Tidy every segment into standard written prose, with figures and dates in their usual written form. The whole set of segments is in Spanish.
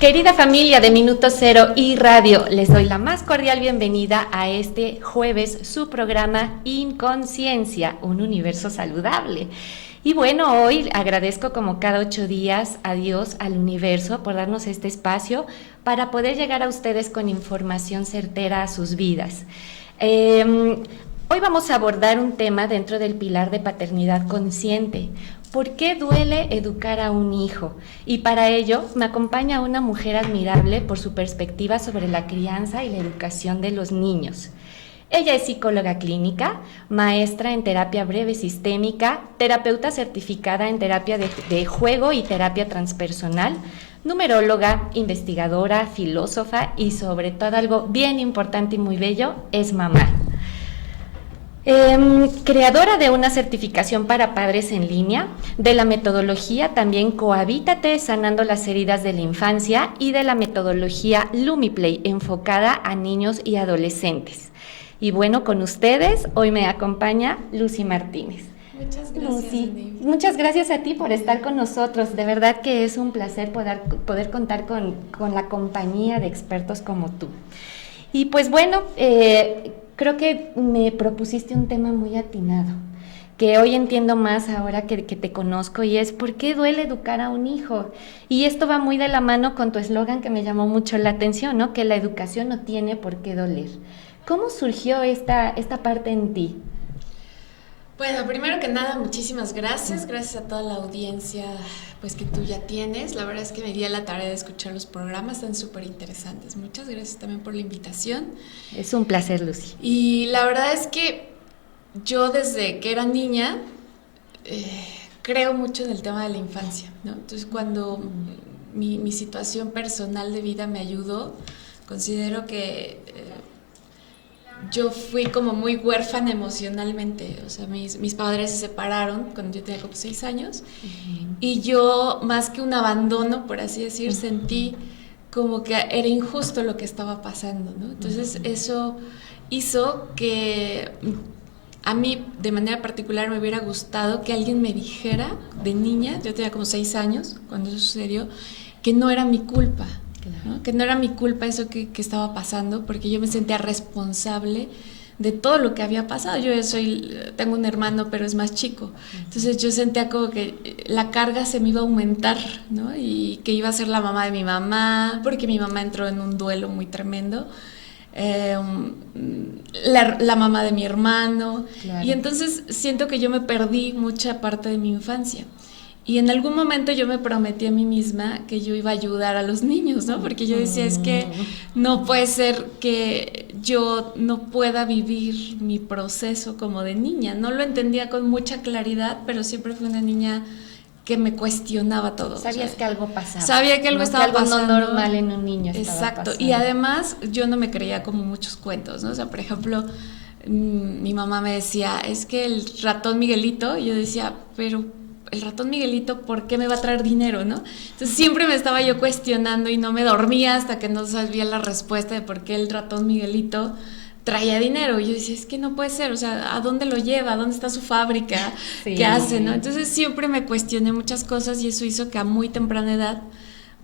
Querida familia de Minuto Cero y Radio, les doy la más cordial bienvenida a este jueves, su programa Inconsciencia, un universo saludable. Y bueno, hoy agradezco como cada 8 días a Dios, al universo, por darnos este espacio para poder llegar a ustedes con información certera a sus vidas. Hoy vamos a abordar un tema dentro del pilar de paternidad consciente. ¿Por qué duele educar a un hijo? Y para ello me acompaña una mujer admirable por su perspectiva sobre la crianza y la educación de los niños. Ella es psicóloga clínica, maestra en terapia breve sistémica, terapeuta certificada en terapia de juego y terapia transpersonal, numeróloga, investigadora, filósofa y sobre todo algo bien importante y muy bello, es mamá. Creadora de una certificación para padres en línea, de la metodología también Cohabítate sanando las heridas de la infancia y de la metodología Lumiplay enfocada a niños y adolescentes. Y bueno, con ustedes hoy me acompaña Lucy Martínez. Muchas gracias, Lucy, muchas gracias a ti por estar con nosotros. De verdad que es un placer poder contar con la compañía de expertos como tú. Y pues bueno, creo que me propusiste un tema muy atinado, que hoy entiendo más ahora que te conozco, y es ¿por qué duele educar a un hijo? Y esto va muy de la mano con tu eslogan que me llamó mucho la atención, ¿no? Que la educación no tiene por qué doler. ¿Cómo surgió esta parte en ti? Bueno, primero que nada, muchísimas gracias a toda la audiencia pues que tú ya tienes. La verdad es que me di a la tarea de escuchar los programas, están súper interesantes. Muchas gracias también por la invitación. Es un placer, Lucy. Y la verdad es que yo desde que era niña creo mucho en el tema de la infancia, ¿no? Entonces cuando mi situación personal de vida me ayudó, considero que yo fui como muy huérfana emocionalmente. O sea, mis padres se separaron cuando yo tenía como 6 años. Y yo, más que un abandono, por así decir, sentí como que era injusto lo que estaba pasando, ¿no? Entonces eso hizo que a mí de manera particular me hubiera gustado que alguien me dijera de niña, yo tenía como 6 años cuando eso sucedió, que no era mi culpa, ¿no? Que no era mi culpa eso que estaba pasando, porque yo me sentía responsable de todo lo que había pasado. Yo tengo un hermano, pero es más chico. Entonces yo sentía como que la carga se me iba a aumentar, ¿no? Y que iba a ser la mamá de mi mamá, porque mi mamá entró en un duelo muy tremendo. La mamá de mi hermano. Claro. Y entonces siento que yo me perdí mucha parte de mi infancia. Y en algún momento yo me prometí a mí misma que yo iba a ayudar a los niños, ¿no? Porque yo decía, es que no puede ser que yo no pueda vivir mi proceso como de niña. No lo entendía con mucha claridad, pero siempre fui una niña que me cuestionaba todo. Sabías que algo pasaba. Sabía que algo estaba pasando. Que algo no normal en un niño estaba Exacto. pasando. Y además yo no me creía como muchos cuentos, ¿no? O sea, por ejemplo, mi mamá me decía, es que el ratón Miguelito, y yo decía, pero el ratón Miguelito, ¿por qué me va a traer dinero, no? Entonces siempre me estaba yo cuestionando y no me dormía hasta que no sabía la respuesta de por qué el ratón Miguelito traía dinero. Y yo decía, es que no puede ser, o sea, ¿a dónde lo lleva? ¿A dónde está su fábrica? Sí. ¿Qué hace, no? Entonces siempre me cuestioné muchas cosas y eso hizo que a muy temprana edad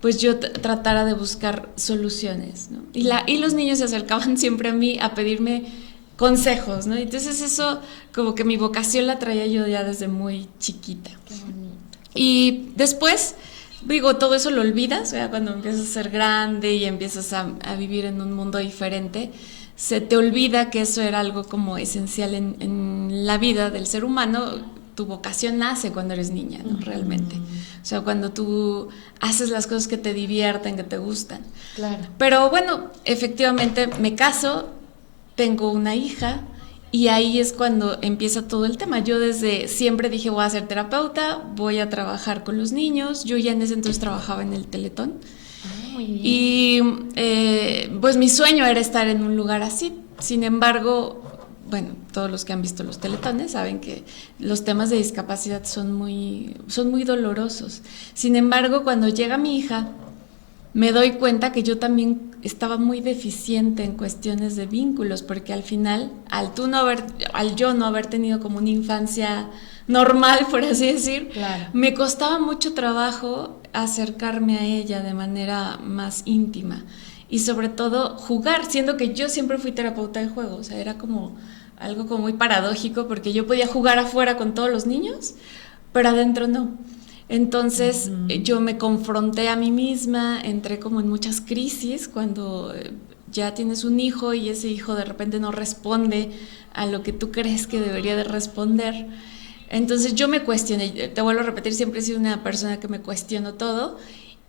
pues yo tratara de buscar soluciones, ¿no? Y los niños se acercaban siempre a mí a pedirme consejos, ¿no? Entonces eso como que mi vocación la traía yo ya desde muy chiquita. Qué bonito. Y después, digo, todo eso lo olvidas, o sea, cuando empiezas a ser grande y empiezas a vivir en un mundo diferente, se te olvida que eso era algo como esencial en la vida del ser humano. Tu vocación nace cuando eres niña, ¿no? Realmente. O sea, cuando tú haces las cosas que te divierten, que te gustan. Claro. Pero bueno, efectivamente me caso, tengo una hija y ahí es cuando empieza todo el tema. Yo desde siempre dije voy a ser terapeuta, voy a trabajar con los niños. Yo ya en ese entonces trabajaba en el Teletón. Muy bien. Y pues mi sueño era estar en un lugar así. Sin embargo, bueno, todos los que han visto los teletones saben que los temas de discapacidad son muy dolorosos. Sin embargo, cuando llega mi hija, me doy cuenta que yo también estaba muy deficiente en cuestiones de vínculos, porque al final, al yo no haber tenido como una infancia normal, por así decir, claro, me costaba mucho trabajo acercarme a ella de manera más íntima y sobre todo jugar, siendo que yo siempre fui terapeuta de juego, o sea, era como algo como muy paradójico porque yo podía jugar afuera con todos los niños, pero adentro no. Entonces yo me confronté a mí misma, entré como en muchas crisis cuando ya tienes un hijo y ese hijo de repente no responde a lo que tú crees que debería de responder. Entonces yo me cuestioné, te vuelvo a repetir, siempre he sido una persona que me cuestiono todo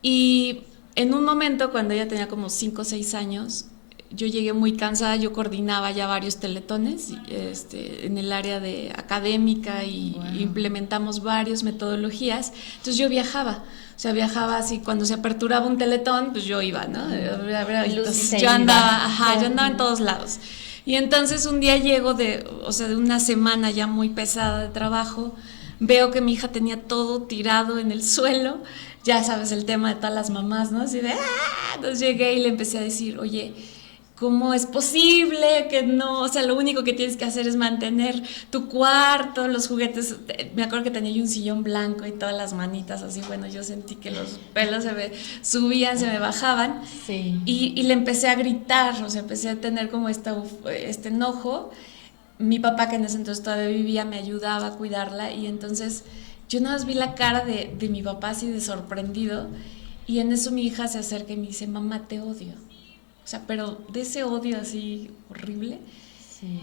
y en un momento cuando ella tenía como 5 o 6 años, yo llegué muy cansada, yo coordinaba ya varios teletones en el área de académica y implementamos varias metodologías, entonces yo viajaba. O sea, viajaba así, cuando se aperturaba un teletón, pues yo iba, ¿no? Entonces, yo andaba en todos lados. Y entonces un día llego de una semana ya muy pesada de trabajo, veo que mi hija tenía todo tirado en el suelo, ya sabes el tema de todas las mamás, ¿no? Así de ¡ah! Entonces llegué y le empecé a decir, oye, ¿cómo es posible que no? O sea, lo único que tienes que hacer es mantener tu cuarto, los juguetes. Me acuerdo que tenía yo un sillón blanco y todas las manitas así. Bueno, yo sentí que los pelos se me subían, se me bajaban. Sí. Y le empecé a gritar, o sea, empecé a tener como este enojo. Mi papá, que en ese entonces todavía vivía, me ayudaba a cuidarla. Y entonces yo nada más vi la cara de mi papá así de sorprendido. Y en eso mi hija se acerca y me dice, mamá, te odio. O sea, pero de ese odio así horrible. Sí.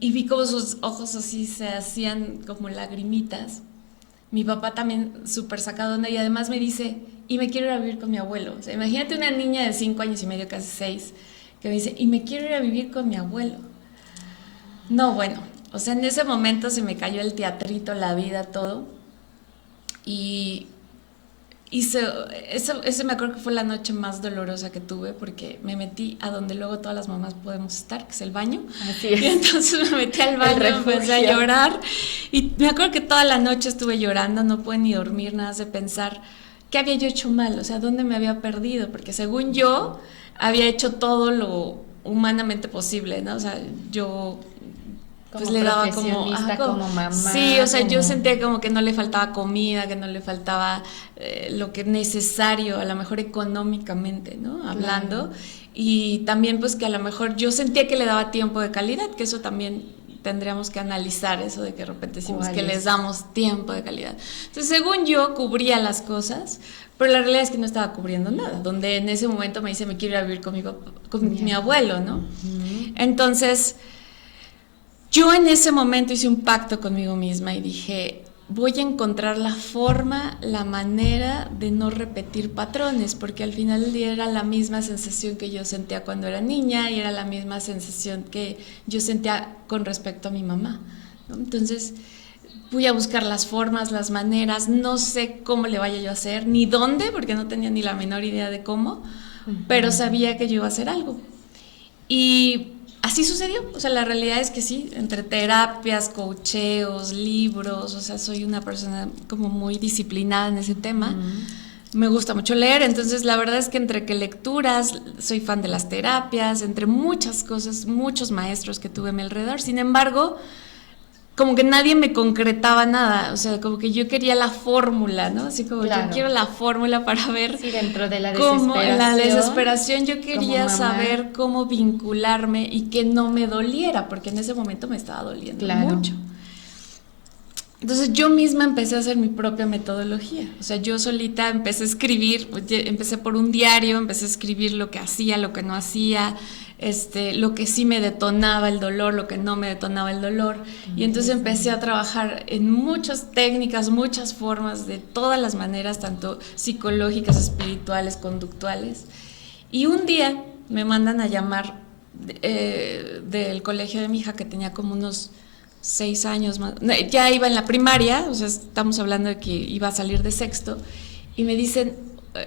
Y vi como sus ojos así se hacían como lagrimitas. Mi papá también súper sacado de onda y además me dice, y me quiero ir a vivir con mi abuelo. O sea, imagínate una niña de 5 años y medio, casi 6, que me dice, y me quiero ir a vivir con mi abuelo. No, bueno, o sea, en ese momento se me cayó el teatrito, la vida, todo. Y eso me acuerdo que fue la noche más dolorosa que tuve porque me metí a donde luego todas las mamás podemos estar, que es el baño. Así es. Y entonces me metí al baño, empecé a llorar y me acuerdo que toda la noche estuve llorando, no pude ni dormir, nada de pensar qué había yo hecho mal, o sea, dónde me había perdido, porque según yo había hecho todo lo humanamente posible, ¿no? O sea, yo pues le daba como mamá. Sí, o sea, yo sentía como que no le faltaba comida, que no le faltaba lo que es necesario, a lo mejor económicamente, ¿no? Hablando. Claro. Y también pues que a lo mejor yo sentía que le daba tiempo de calidad, que eso también tendríamos que analizar, eso de que de repente decimos que les damos tiempo de calidad. Entonces, según yo, cubría las cosas, pero la realidad es que no estaba cubriendo nada, donde en ese momento me dice, me quiero ir a vivir con mi abuelo, ¿no? Entonces, yo en ese momento hice un pacto conmigo misma y dije, voy a encontrar la forma, la manera de no repetir patrones, porque al final del día era la misma sensación que yo sentía cuando era niña y era la misma sensación que yo sentía con respecto a mi mamá, ¿no? Entonces voy a buscar las formas, las maneras, no sé cómo le vaya yo a hacer, ni dónde, porque no tenía ni la menor idea de cómo, pero sabía que yo iba a hacer algo. Y así sucedió, o sea, la realidad es que sí, entre terapias, coacheos, libros, o sea, soy una persona como muy disciplinada en ese tema, me gusta mucho leer, entonces la verdad es que entre que lecturas, soy fan de las terapias, entre muchas cosas, muchos maestros que tuve a mi alrededor, sin embargo, como que nadie me concretaba nada, o sea, como que yo quería la fórmula, ¿no? Así como yo quiero la fórmula para ver sí, dentro de la cómo en la desesperación yo quería saber cómo vincularme y que no me doliera, porque en ese momento me estaba doliendo mucho. Entonces yo misma empecé a hacer mi propia metodología, o sea, yo solita empecé a escribir, empecé por un diario, empecé a escribir lo que hacía, lo que no hacía, lo que sí me detonaba el dolor, lo que no me detonaba el dolor, y entonces empecé a trabajar en muchas técnicas, muchas formas, de todas las maneras, tanto psicológicas, espirituales, conductuales, y un día me mandan a llamar del colegio de mi hija, que tenía como unos 6 años más, ya iba en la primaria, o sea, estamos hablando de que iba a salir de sexto, y me dicen,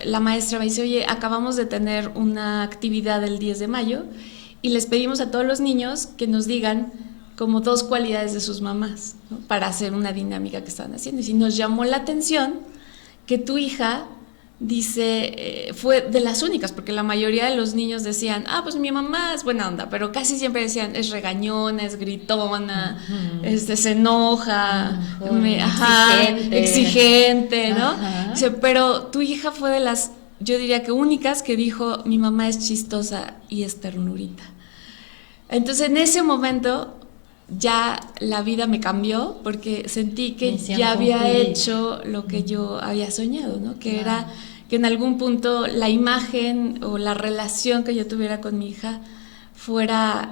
la maestra me dice, oye, acabamos de tener una actividad el 10 de mayo y les pedimos a todos los niños que nos digan como 2 cualidades de sus mamás, ¿no? Para hacer una dinámica que estaban haciendo. Y si nos llamó la atención que tu hija dice, fue de las únicas, porque la mayoría de los niños decían, pues mi mamá es buena onda, pero casi siempre decían, es regañona, es gritona, se enoja, exigente, ¿no? Dice, pero tu hija fue de las, yo diría que únicas, que dijo, mi mamá es chistosa y es ternurita. Entonces en ese momento ya la vida me cambió, porque sentí que ya había hecho lo que yo había soñado, ¿no? Que era que en algún punto la imagen o la relación que yo tuviera con mi hija fuera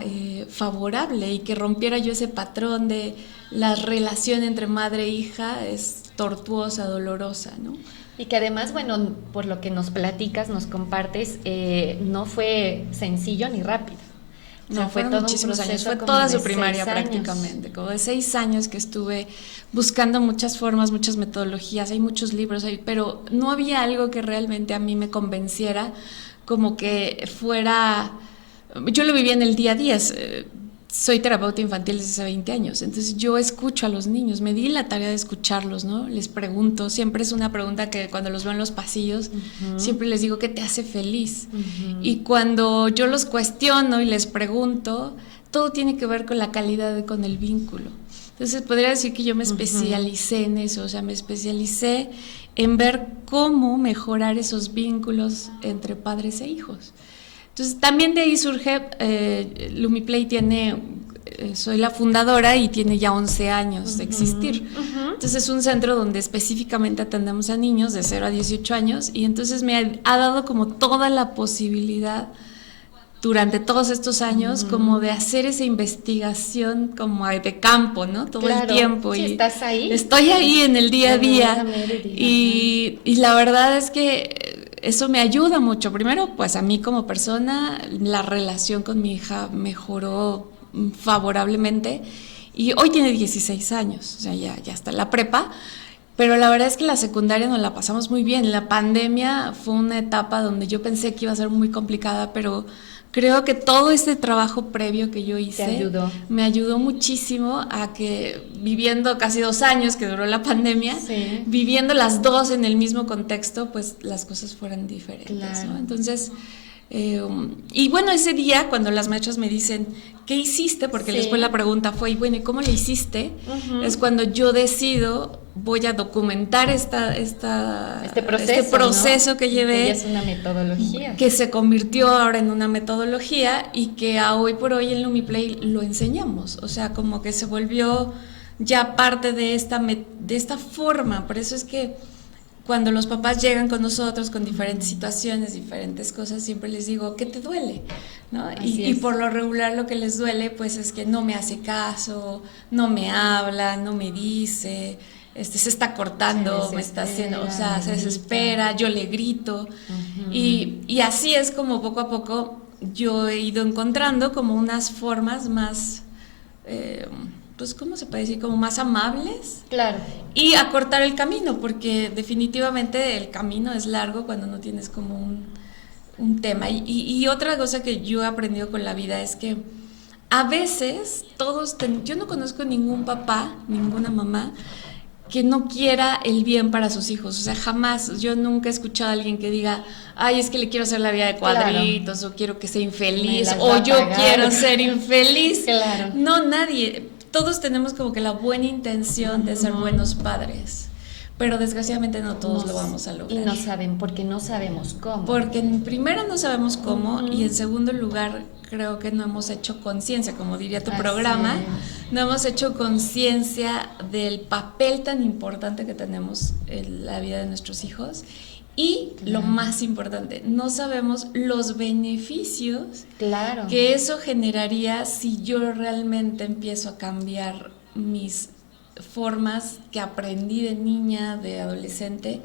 favorable, y que rompiera yo ese patrón de la relación entre madre e hija es tortuosa, dolorosa, ¿no? Y que además, bueno, por lo que nos platicas, nos compartes, no fue sencillo ni rápido. O sea, fue todo muchísimos años, fue toda su primaria prácticamente, como de 6 años que estuve buscando muchas formas, muchas metodologías, hay muchos libros, pero no había algo que realmente a mí me convenciera, como que fuera, yo lo vivía en el día a día, soy terapeuta infantil desde hace 20 años, entonces yo escucho a los niños, me di la tarea de escucharlos, ¿no? Les pregunto, siempre es una pregunta que cuando los veo en los pasillos, siempre les digo, ¿qué te hace feliz? Y cuando yo los cuestiono y les pregunto, todo tiene que ver con la calidad, con el vínculo. Entonces podría decir que yo me especialicé en eso, o sea, me especialicé en ver cómo mejorar esos vínculos entre padres e hijos. Entonces, también de ahí surge, Lumiplay soy la fundadora y tiene ya 11 años de existir. Entonces, es un centro donde específicamente atendemos a niños de 0 a 18 años, y entonces me ha dado como toda la posibilidad durante todos estos años como de hacer esa investigación como de campo, ¿no? Todo el tiempo. Sí, y estás ahí. Estoy ahí en el día a día. Y la verdad es que eso me ayuda mucho. Primero, pues a mí como persona, la relación con mi hija mejoró favorablemente, y hoy tiene 16 años, o sea, ya está en la prepa, pero la verdad es que la secundaria nos la pasamos muy bien. La pandemia fue una etapa donde yo pensé que iba a ser muy complicada, pero creo que todo este trabajo previo que yo hice me ayudó muchísimo a que, viviendo casi 2 años que duró la pandemia, viviendo las dos en el mismo contexto, pues las cosas fueran diferentes, ¿no? Entonces, y bueno, ese día cuando las maestras me dicen, ¿qué hiciste? Porque después la pregunta fue, bueno, ¿y cómo le hiciste? Es cuando yo decido, voy a documentar este proceso, ¿no? Que llevé. Que ya es una metodología. Que se convirtió ahora en una metodología, y que hoy por hoy en Lumiplay lo enseñamos. O sea, como que se volvió ya parte de esta forma. Por eso es que cuando los papás llegan con nosotros con diferentes situaciones, diferentes cosas, siempre les digo, ¿qué te duele? ¿No? Y por lo regular lo que les duele pues es que no me hace caso, no me habla, no me dice, se está cortando, me está haciendo, o sea, se desespera, yo le grito. Y así es como poco a poco yo he ido encontrando como unas formas más, pues, ¿cómo se puede decir? Como más amables. Claro. Y acortar el camino, porque definitivamente el camino es largo cuando no tienes como un tema. Y otra cosa que yo he aprendido con la vida es que a veces yo no conozco ningún papá, ninguna mamá que no quiera el bien para sus hijos. O sea, jamás, yo nunca he escuchado a alguien que diga, ay, es que le quiero hacer la vida de cuadritos, o quiero que sea infeliz, o yo quiero ser infeliz. Claro. No, nadie. Todos tenemos como que la buena intención de ser buenos padres, pero desgraciadamente no todos lo vamos a lograr. Y porque no sabemos cómo. Porque primero no sabemos cómo, y en segundo lugar creo que no hemos hecho conciencia, como diría tu programa, no hemos hecho conciencia del papel tan importante que tenemos en la vida de nuestros hijos. Y lo más importante, no sabemos los beneficios que eso generaría si yo realmente empiezo a cambiar mis formas que aprendí de niña, de adolescente,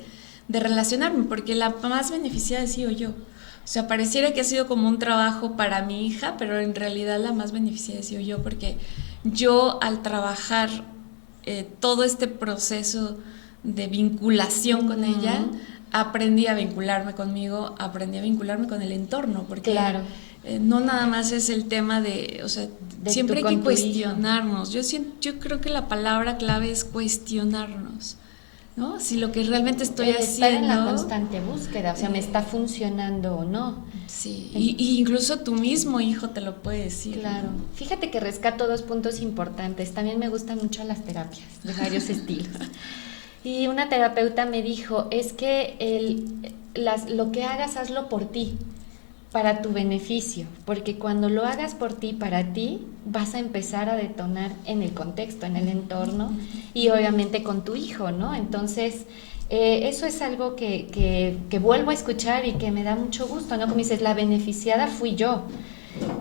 de relacionarme, porque la más beneficiada he sido yo. O sea, pareciera que ha sido como un trabajo para mi hija, pero en realidad la más beneficiada he sido yo, porque yo al trabajar todo este proceso de vinculación con ella, aprendí a vincularme conmigo, aprendí a vincularme con el entorno, porque no nada más es el tema de, o sea, siempre hay que cuestionarnos. Yo creo que la palabra clave es cuestionarnos. ¿no? Si lo que realmente estoy el haciendo... estar en la constante búsqueda, o sea, me está funcionando o no. Sí, y incluso tu mismo hijo te lo puede decir. Claro. ¿no? Fíjate que rescato 2 puntos importantes. También me gustan mucho las terapias de varios estilos. Y una terapeuta me dijo, es que lo que hagas, hazlo por ti, para tu beneficio, porque cuando lo hagas por ti, para ti, vas a empezar a detonar en el contexto, en el entorno y obviamente con tu hijo, ¿no? Entonces, eso es algo que vuelvo a escuchar y que me da mucho gusto, ¿no? Como dices, la beneficiada fui yo,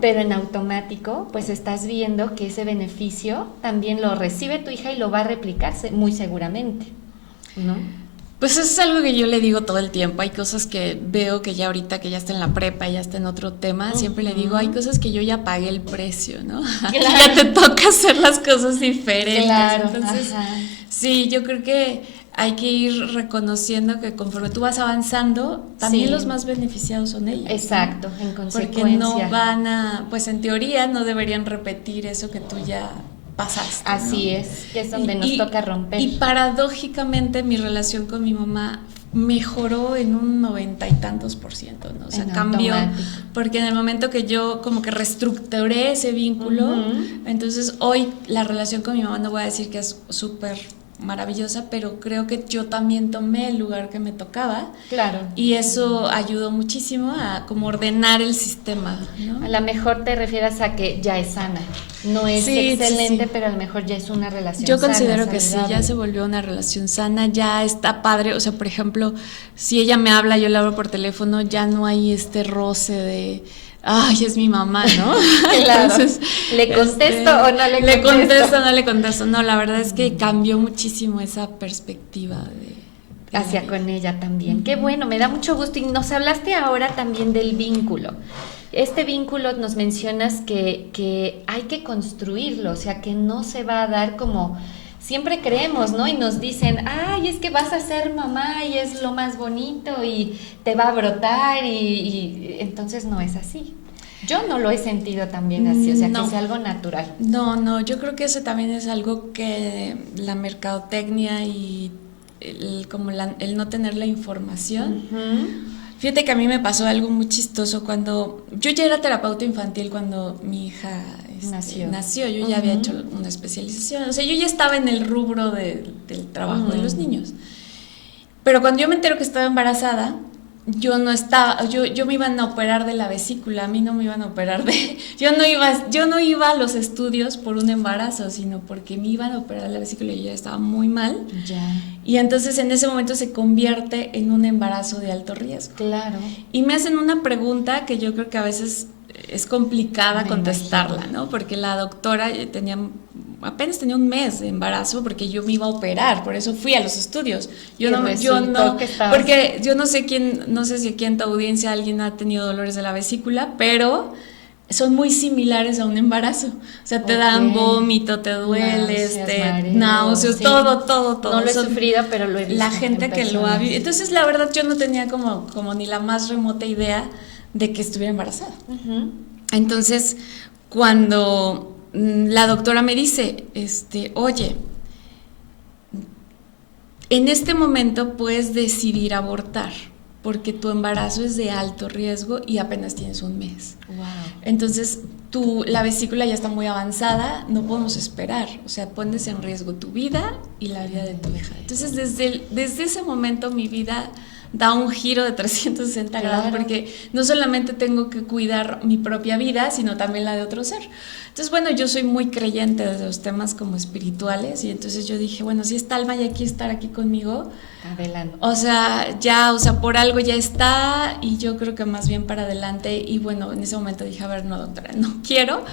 pero en automático, pues estás viendo que ese beneficio también lo recibe tu hija y lo va a replicarse muy seguramente, ¿no? Pues eso es algo que yo le digo todo el tiempo. Hay cosas que veo que ya ahorita que ya está en la prepa, ya está en otro tema, siempre le digo, hay cosas que yo ya pagué el precio, ¿no? Aquí ya te toca hacer las cosas diferentes. Claro, entonces, sí, yo creo que hay que ir reconociendo que conforme tú vas avanzando, también los más beneficiados son ellos. Exacto, ¿no? en consecuencia. Porque no van a, pues en teoría no deberían repetir eso que tú ya pasaste. Así ¿no? es, que es donde nos toca romper. Y paradójicamente mi relación con mi mamá mejoró en un 90 y tantos %, ¿no? O sea, cambió, porque en el momento que yo como que reestructuré ese vínculo, entonces hoy la relación con mi mamá no voy a decir que es súper maravillosa, pero creo que yo también tomé el lugar que me tocaba. Claro. Y eso ayudó muchísimo a como ordenar el sistema, ¿no? A lo mejor te refieres a que ya es sana. No es excelente, pero a lo mejor ya es una relación sana. Yo sana, considero que sí, ya se volvió una relación sana, ya está padre. O sea, por ejemplo, si ella me habla, yo le hablo por teléfono, ya no hay este roce de... Ay, es mi mamá, ¿no? Claro. Entonces, ¿le contesto o no le contesto? Le contesto o no le contesto. No, la verdad es que cambió muchísimo esa perspectiva hacia con ella también. Qué bueno, me da mucho gusto. Y nos hablaste ahora también del vínculo. Este vínculo nos mencionas que hay que construirlo, o sea, que no se va a dar como... Siempre creemos, ¿no? Y nos dicen, ay, es que vas a ser mamá y es lo más bonito y te va a brotar y entonces no es así. Yo no lo he sentido también así, o sea, que sea algo natural. No, yo creo que eso también es algo que la mercadotecnia y el no tener la información. Fíjate que a mí me pasó algo muy chistoso cuando... Yo ya era terapeuta infantil cuando mi hija nació. Yo ya había hecho una especialización. O sea, yo ya estaba en el rubro del trabajo de los niños. Pero cuando yo me entero que estaba embarazada, yo no estaba... Yo me iban a operar de la vesícula. A mí no me iban a operar de... Yo no iba a los estudios por un embarazo, sino porque me iban a operar de la vesícula y yo ya estaba muy mal. Ya. Y entonces en ese momento se convierte en un embarazo de alto riesgo. Claro. Y me hacen una pregunta que yo creo que a veces es complicada contestarla, ¿no? Porque la doctora apenas tenía un mes de embarazo porque yo me iba a operar, por eso fui a los estudios. Porque yo no sé si aquí en tu audiencia alguien ha tenido dolores de la vesícula, pero son muy similares a un embarazo. O sea, te dan vómito, te dueles, náuseas, sí. todo. No lo he sufrido, pero lo he visto. La gente que lo ha vivido. Entonces, la verdad, yo no tenía como ni la más remota idea de que estuviera embarazada. Entonces, cuando la doctora me dice, oye, en este momento puedes decidir abortar, porque tu embarazo es de alto riesgo y apenas tienes un mes. Wow. Entonces, la vesícula ya está muy avanzada, no podemos esperar. O sea, pones en riesgo tu vida y la vida de tu hija. Entonces, desde ese momento mi vida da un giro de 360 grados, porque no solamente tengo que cuidar mi propia vida, sino también la de otro ser. Entonces, bueno, yo soy muy creyente de los temas como espirituales, y entonces yo dije, bueno, si esta alma ya quiere estar aquí conmigo, adelante. O sea, por algo ya está, y yo creo que más bien para adelante. Y bueno, en ese momento dije, a ver, no, doctora, no quiero.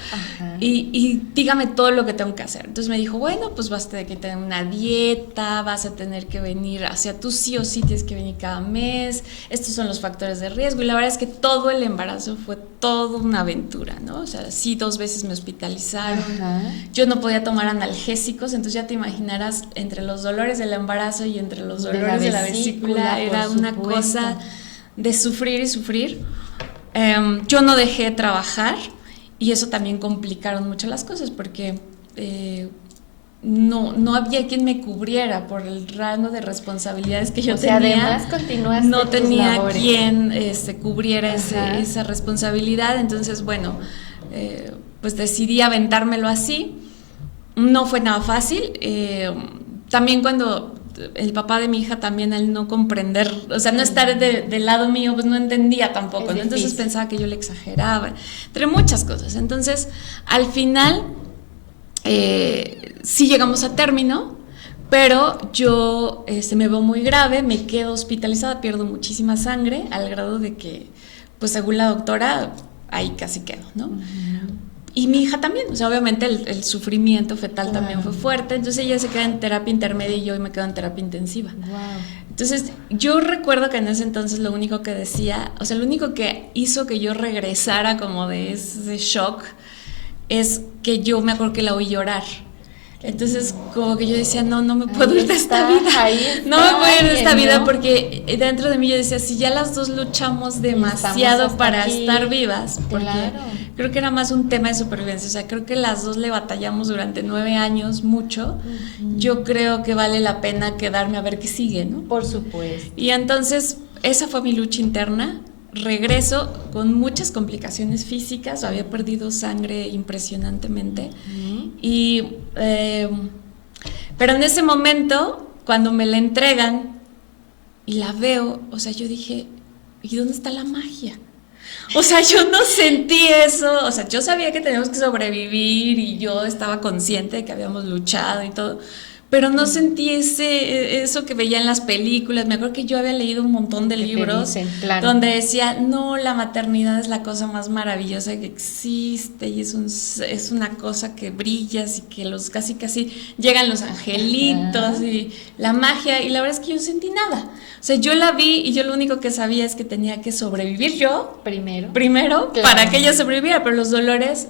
Y dígame todo lo que tengo que hacer. Entonces me dijo, bueno, pues vas a tener que tener una dieta, vas a tener que venir, o sea, tú sí o sí tienes que venir cada mes, estos son los factores de riesgo. Y la verdad es que todo el embarazo fue toda una aventura, ¿no? O sea, sí, 2 veces me hospitalizaron. Yo no podía tomar analgésicos, entonces ya te imaginarás, entre los dolores del embarazo y entre los dolores de la vesícula, era una cosa de sufrir y sufrir. Yo no dejé de trabajar, y eso también complicaron mucho las cosas, porque no había quien me cubriera por el rango de responsabilidades que yo tenía. Además continuaste no tenía tus labores. quien cubriera esa responsabilidad. Entonces, bueno, pues decidí aventármelo así. No fue nada fácil. También cuando el papá de mi hija también, al no comprender, o sea, no estar del lado mío, pues no entendía tampoco, ¿no? Entonces pensaba que yo le exageraba, entre muchas cosas. Entonces, al final, sí llegamos a término, pero yo me veo muy grave, me quedo hospitalizada, pierdo muchísima sangre, al grado de que, pues según la doctora, ahí casi quedo, ¿no? Uh-huh. Y mi hija también, o sea, obviamente el sufrimiento fetal también fue fuerte, entonces ella se queda en terapia intermedia y yo me quedo en terapia intensiva. Wow. Entonces, yo recuerdo que en ese entonces lo único que decía, o sea, lo único que hizo que yo regresara como de ese shock es que yo me acuerdo que la oí llorar. Entonces, como que yo decía, no me puedo ir de esta vida. No me puedo ir de esta vida, porque dentro de mí yo decía, si ya las dos luchamos demasiado para estar vivas, porque creo que era más un tema de supervivencia, o sea, creo que las dos le batallamos durante 9 años mucho, yo creo que vale la pena quedarme a ver qué sigue, ¿no? Por supuesto. Y entonces, esa fue mi lucha interna. Regreso con muchas complicaciones físicas, había perdido sangre impresionantemente. Pero en ese momento, cuando me la entregan y la veo, o sea, yo dije, ¿y dónde está la magia? O sea, yo no sentí eso, o sea, yo sabía que teníamos que sobrevivir y yo estaba consciente de que habíamos luchado y todo, pero no sentí eso que veía en las películas. Me acuerdo que yo había leído un montón de libros donde decía, no, la maternidad es la cosa más maravillosa que existe y es una cosa que brillas y que casi llegan los angelitos y la magia, y la verdad es que yo no sentí nada. O sea, yo la vi y yo lo único que sabía es que tenía que sobrevivir yo primero para que ella sobreviviera, pero los dolores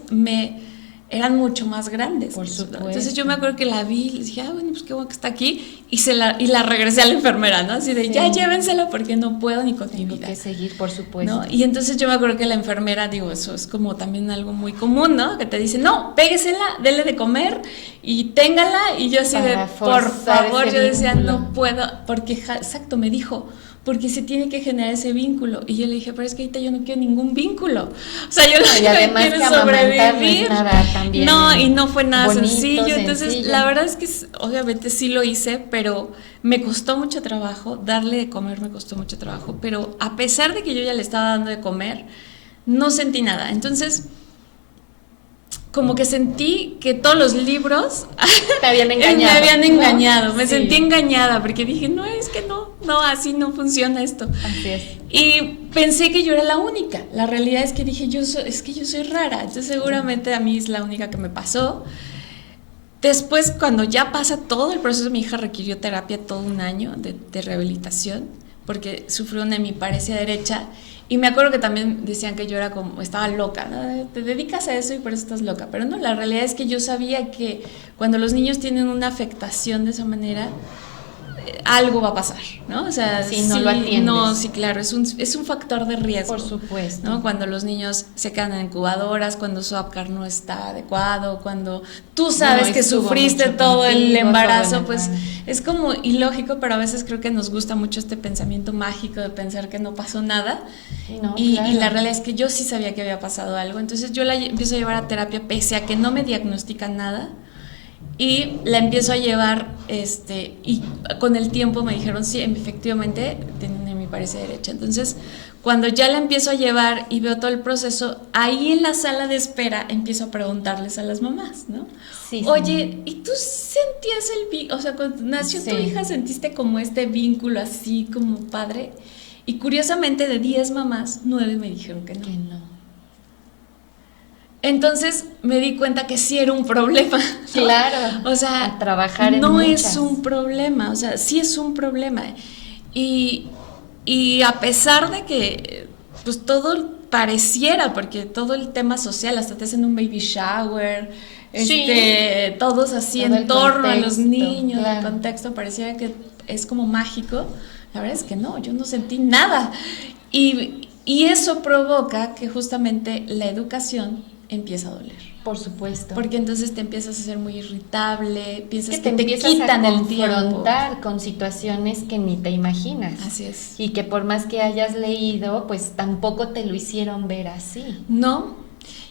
eran mucho más grandes. Por supuesto. Entonces yo me acuerdo que la vi y dije, bueno, pues qué bueno que está aquí, y la regresé a la enfermera, ¿no? Así de, ya llévensela porque no puedo ni con mi vida. Tengo que seguir, por supuesto. ¿No? Y entonces yo me acuerdo que la enfermera, digo, eso es como también algo muy común, ¿no? Que te dice, no, péguesela, dele de comer y téngala, y yo así de, por favor, yo decía, no puedo, porque, exacto, me dijo, porque se tiene que generar ese vínculo. Y yo le dije, pero es que ahorita yo no quiero ningún vínculo. O sea, yo lo que quiero es sobrevivir. No, y no fue nada sencillo. Entonces, la verdad es que obviamente sí lo hice, pero me costó mucho trabajo. Darle de comer me costó mucho trabajo. Pero a pesar de que yo ya le estaba dando de comer, no sentí nada. Entonces, como que sentí que todos los libros te habían engañado. Me habían engañado, ¿no? Me sentí engañada porque dije, no, es que no, así no funciona esto. Así es. Y pensé que yo era la única. La realidad es que dije, es que yo soy rara, entonces seguramente a mí es la única que me pasó. Después, cuando ya pasa todo el proceso, mi hija requirió terapia todo un año de rehabilitación porque sufrió una hemiparesia derecha. Y me acuerdo que también decían que yo estaba loca, ¿no? Te dedicas a eso y por eso estás loca. Pero no, la realidad es que yo sabía que cuando los niños tienen una afectación de esa manera, algo va a pasar, ¿no? O sea, si no lo atiendes. No, sí, claro, es un factor de riesgo. Por supuesto. ¿No? Cuando los niños se quedan en incubadoras, cuando su APGAR no está adecuado, cuando tú sabes que sufriste todo el embarazo, pues es como ilógico, pero a veces creo que nos gusta mucho este pensamiento mágico de pensar que no pasó nada. Y la realidad es que yo sí sabía que había pasado algo. Entonces yo la empiezo a llevar a terapia pese a que no me diagnostican nada. Y la empiezo a llevar, y con el tiempo me dijeron, sí, efectivamente, tiene hemiparesia derecha. Entonces, cuando ya la empiezo a llevar y veo todo el proceso, ahí en la sala de espera empiezo a preguntarles a las mamás, ¿no? Sí, oye, ¿y tú sentías o sea, cuando nació tu hija, sentiste como este vínculo así como padre? Y curiosamente, de 10 mamás, 9 me dijeron que no. Entonces me di cuenta que sí era un problema, ¿no? Claro. O sea, a trabajar en no muchas. Es un problema, o sea, sí es un problema. Y a pesar de que pues todo pareciera, porque todo el tema social, hasta te hacen un baby shower, todos así todo en torno a los niños, el contexto pareciera que es como mágico. La verdad es que no, yo no sentí nada. Y eso provoca que justamente la educación empieza a doler. Por supuesto. Porque entonces te empiezas a ser muy irritable, piensas que que te empiezas quitan a el tiempo. confrontar con situaciones que ni te imaginas. Así es. Y que por más que hayas leído, pues tampoco te lo hicieron ver así. No.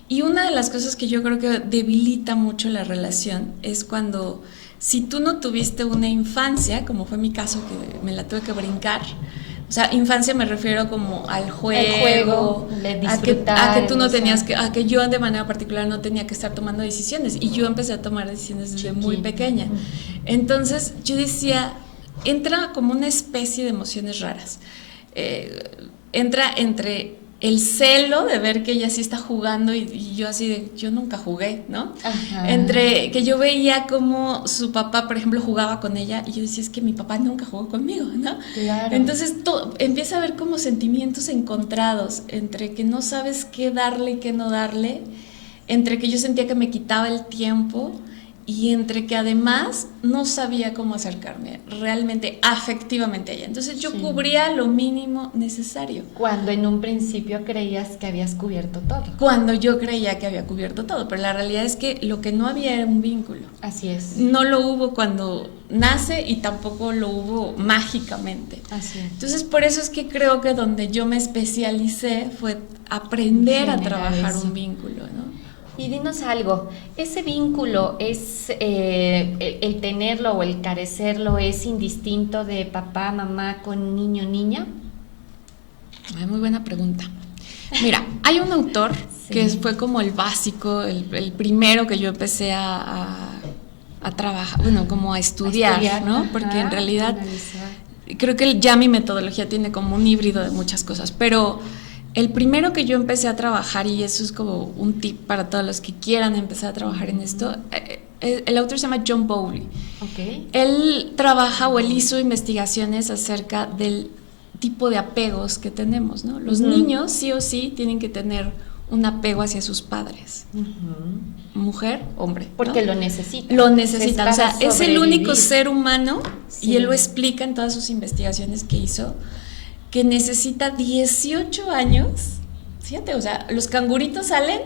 Y una de las cosas que yo creo que debilita mucho la relación es cuando, si tú no tuviste una infancia, como fue mi caso, que me la tuve que brincar. O sea, infancia me refiero como al juego, de disfrutar, a que tú no tenías que, a que yo de manera particular no tenía que estar tomando decisiones, y yo empecé a tomar decisiones desde muy pequeña. Entonces yo decía, entra como una especie de emociones raras. Entra entre el celo de ver que ella sí está jugando y yo así de, yo nunca jugué, ¿no? Ajá. Entre que yo veía como su papá, por ejemplo, jugaba con ella y yo decía, es que mi papá nunca jugó conmigo, ¿no? Claro. Entonces empieza a haber como sentimientos encontrados entre que no sabes qué darle y qué no darle, entre que yo sentía que me quitaba el tiempo y entre que además no sabía cómo acercarme realmente afectivamente a ella. Entonces yo cubría lo mínimo necesario. Cuando en un principio creías que habías cubierto todo. Cuando yo creía que había cubierto todo, pero la realidad es que lo que no había era un vínculo. Así es. No lo hubo cuando nace y tampoco lo hubo mágicamente. Así es. Entonces por eso es que creo que donde yo me especialicé fue aprender a trabajar un vínculo, ¿no? Y dinos algo, ¿ese vínculo es, el tenerlo o el carecerlo es indistinto de papá, mamá con niño, niña? Ay, muy buena pregunta. Mira, hay un autor que fue como el básico, el primero que yo empecé a trabajar, bueno, como a estudiar, ¿no? Ajá, porque en realidad creo que ya mi metodología tiene como un híbrido de muchas cosas, pero el primero que yo empecé a trabajar, y eso es como un tip para todos los que quieran empezar a trabajar en esto, el autor se llama John Bowlby. Okay. Él trabaja o él hizo investigaciones acerca del tipo de apegos que tenemos, ¿no? Los niños sí o sí tienen que tener un apego hacia sus padres. Mujer, hombre. Porque ¿no? lo necesitan. Lo necesitan. O sea, es el único sobrevivir. ser humano, Sí. y él lo explica en todas sus investigaciones que hizo, que necesita 18 años. Fíjate, o sea, los canguritos salen,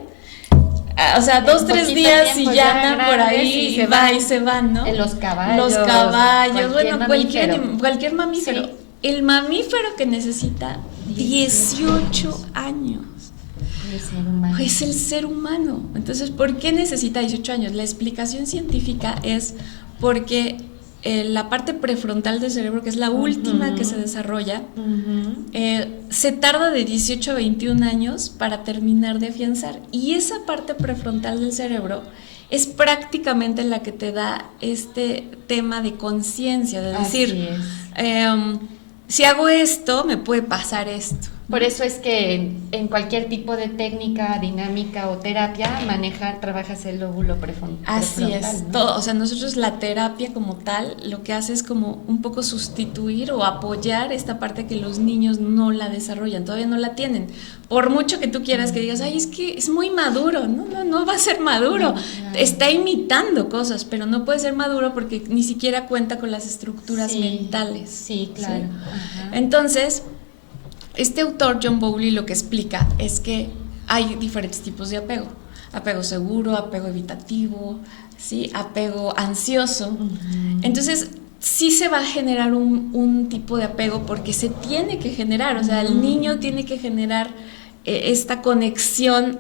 o sea, 2-3 días y ya andan por ahí y se van, ¿no? Los caballos. Cualquier mamífero. Sí. El mamífero que necesita 18 años. El ser humano. Es el ser humano. Entonces, ¿por qué necesita 18 años? La explicación científica es porque la parte prefrontal del cerebro, que es la última que se desarrolla, se tarda de 18 a 21 años para terminar de afianzar. Y esa parte prefrontal del cerebro es prácticamente la que te da este tema de conciencia, de decir, si hago esto, me puede pasar esto. Por eso es que en cualquier tipo de técnica, dinámica o terapia, trabajas el lóbulo prefrontal. Así es, ¿no? Todo, o sea, nosotros la terapia como tal, lo que hace es como un poco sustituir o apoyar esta parte que los niños no la desarrollan, todavía no la tienen. Por mucho que tú quieras que digas, ay, es que es muy maduro, no va a ser maduro, está imitando cosas, pero no puede ser maduro porque ni siquiera cuenta con las estructuras mentales. Sí, claro. ¿Sí? Ajá. Entonces, este autor, John Bowlby, lo que explica es que hay diferentes tipos de apego. Apego seguro, apego evitativo, ¿sí? Apego ansioso. Entonces, sí se va a generar un tipo de apego porque se tiene que generar. O sea, el niño tiene que generar esta conexión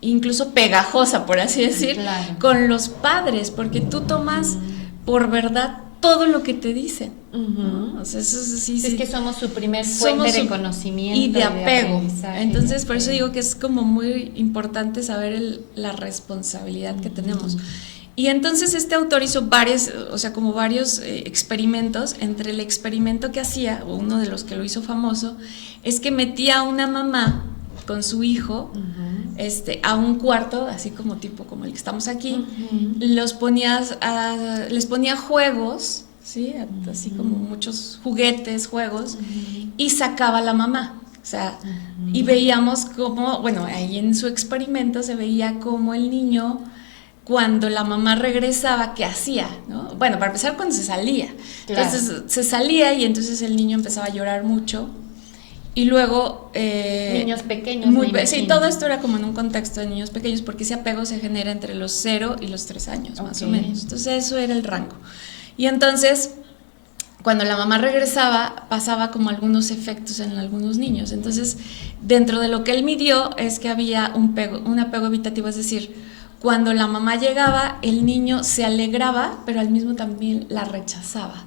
incluso pegajosa, por así decir, con los padres, porque tú tomas por verdad todo lo que te dicen. ¿No? O sea, eso sí, es que somos su primer fuente de conocimiento y de apego. Entonces, de por eso digo que es como muy importante saber la responsabilidad que tenemos. Y entonces este autor hizo varios experimentos. Entre el experimento que hacía, o uno de los que lo hizo famoso, es que metía a una mamá con su hijo a un cuarto, así como el que estamos aquí, les ponía juegos, ¿sí? Así como muchos juguetes, juegos, y sacaba a la mamá. O sea, y veíamos cómo, bueno, ahí en su experimento se veía cómo el niño, cuando la mamá regresaba, ¿qué hacía? ¿No? Bueno, para empezar, cuando se salía. Claro. Entonces se salía y entonces el niño empezaba a llorar mucho. Y luego... niños pequeños, sí, todo esto era como en un contexto de niños pequeños, porque ese apego se genera entre los 0 y los 3 años, más o menos. Entonces eso era el rango. Y entonces, cuando la mamá regresaba, pasaba como algunos efectos en algunos niños. Entonces, dentro de lo que él midió es que había un apego evitativo, es decir, cuando la mamá llegaba, el niño se alegraba, pero al mismo también la rechazaba.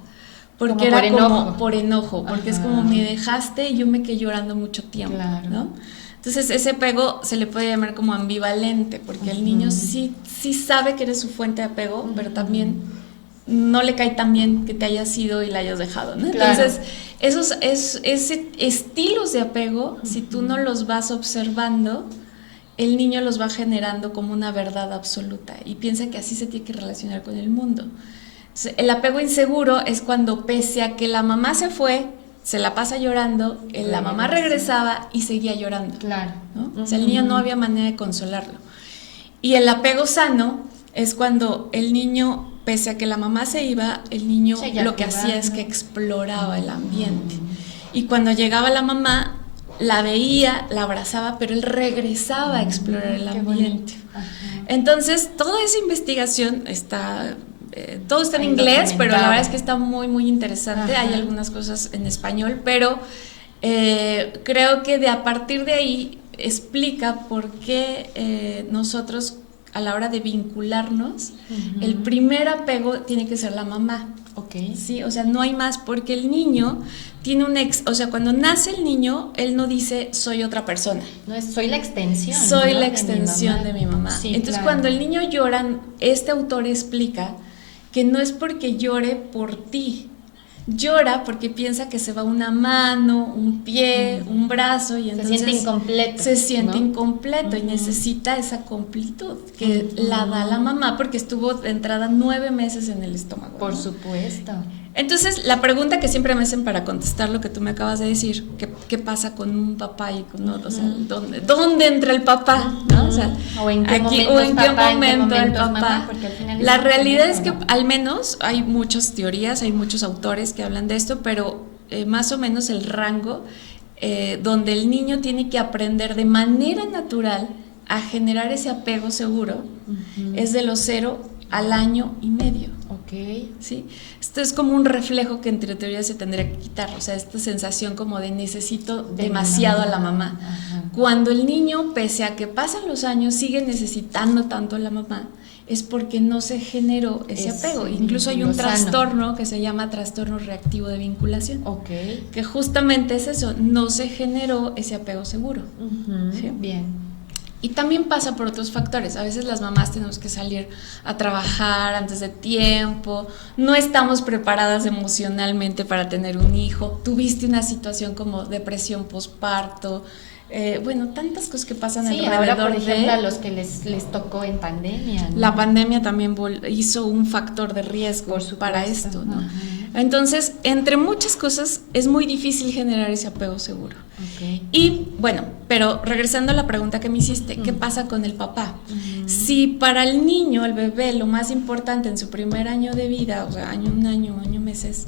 Porque era como por enojo, porque es como me dejaste y yo me quedé llorando mucho tiempo, ¿no? Entonces ese apego se le puede llamar como ambivalente, porque el niño sí sabe que eres su fuente de apego, pero también no le cae tan bien que te hayas ido y la hayas dejado, ¿no? Entonces esos estilos de apego, si tú no los vas observando, el niño los va generando como una verdad absoluta y piensa que así se tiene que relacionar con el mundo. El apego inseguro es cuando, pese a que la mamá se fue, se la pasa llorando, la mamá regresaba y seguía llorando. Claro. ¿No? O sea, el niño no había manera de consolarlo. Y el apego sano es cuando el niño, pese a que la mamá se iba, el niño lo que hacía es que exploraba el ambiente. Y cuando llegaba la mamá, la veía, la abrazaba, pero él regresaba a explorar el ambiente. Entonces, toda esa investigación está... todo está en inglés, pero la verdad es que está muy, muy interesante. Hay algunas cosas en español, pero creo que a partir de ahí explica por qué nosotros, a la hora de vincularnos, el primer apego tiene que ser la mamá. Sí, o sea, no hay más, porque el niño tiene o sea, cuando nace el niño, él no dice soy otra persona. No es soy la extensión. Soy la extensión de mi mamá. Sí, entonces, cuando el niño llora, este autor explica que no es porque llore por ti, llora porque piensa que se va una mano, un pie, un brazo, y entonces se siente incompleto y necesita esa completud que la da la mamá, porque estuvo de entrada 9 meses en el estómago. Por supuesto. Entonces, la pregunta que siempre me hacen para contestar lo que tú me acabas de decir, ¿qué pasa con un papá y con otro? O sea, ¿dónde entra el papá? ¿No? O sea, o en qué momento el papá. Mamá, la realidad es que al menos hay muchas teorías, hay muchos autores que hablan de esto, pero más o menos el rango donde el niño tiene que aprender de manera natural a generar ese apego seguro es de los 0 al año y medio. ¿Sí? Esto es como un reflejo que entre teorías se tendría que quitar, o sea, esta sensación como de necesito demasiado a la mamá. Cuando el niño, pese a que pasan los años, sigue necesitando tanto a la mamá, es porque no se generó ese apego. Incluso hay un trastorno que se llama trastorno reactivo de vinculación, que justamente es eso, no se generó ese apego seguro. ¿Sí? Bien. Y también pasa por otros factores. A veces las mamás tenemos que salir a trabajar antes de tiempo, no estamos preparadas emocionalmente para tener un hijo, tuviste una situación como depresión posparto, bueno, tantas cosas que pasan alrededor. Ahora, por ejemplo, a los que les tocó en pandemia, ¿no? La pandemia también hizo un factor de riesgo para esto, ¿no? Entonces, entre muchas cosas, es muy difícil generar ese apego seguro. Y bueno, pero regresando a la pregunta que me hiciste, ¿qué pasa con el papá? Si para el niño, el bebé, lo más importante en su primer año de vida, o sea, año, meses,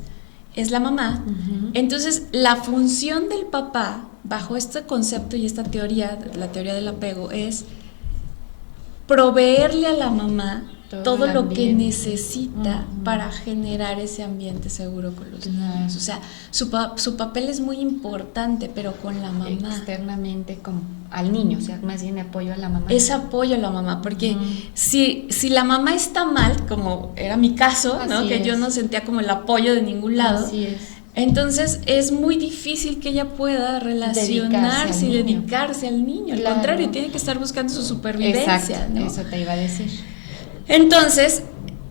es la mamá, entonces la función del papá, bajo este concepto y esta teoría, la teoría del apego, es proveerle a la mamá todo lo que necesita para generar ese ambiente seguro con los niños. O sea, su papel es muy importante, pero con la mamá. Externamente al niño, o sea, más bien apoyo a la mamá. Es apoyo a la mamá, porque si la mamá está mal, como era mi caso, ¿no? Que yo no sentía como el apoyo de ningún lado. Así es. Entonces es muy difícil que ella pueda relacionarse y dedicarse al niño. Al contrario, tiene que estar buscando su supervivencia. Exacto, ¿no? Eso te iba a decir. Entonces,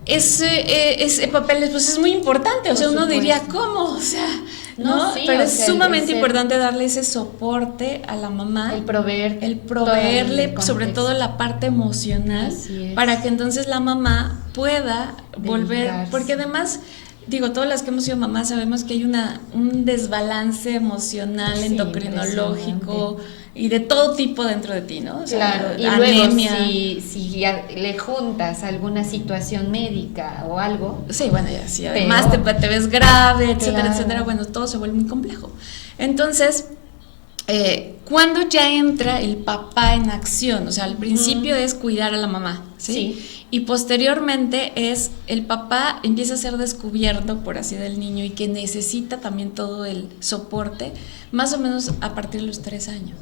ese papel pues, es muy importante. O sea, uno diría, ¿cómo? O sea, ¿no? Sí, pero es sumamente importante darle ese soporte a la mamá. El proveerle sobre todo la parte emocional, para que entonces la mamá pueda volver. Porque además, digo, todas las que hemos sido mamás sabemos que hay un desbalance emocional, endocrinológico y de todo tipo dentro de ti, ¿no? O sea, claro, y anemia. Luego si le juntas alguna situación médica o algo. Sí, bueno, ya, si además te ves grave, etcétera, etcétera, bueno, todo se vuelve muy complejo. Entonces, cuando ya entra el papá en acción, o sea, al principio es cuidar a la mamá, ¿sí? Sí. Y posteriormente es el papá empieza a ser descubierto, por así del niño, y que necesita también todo el soporte, más o menos a partir de los 3 años.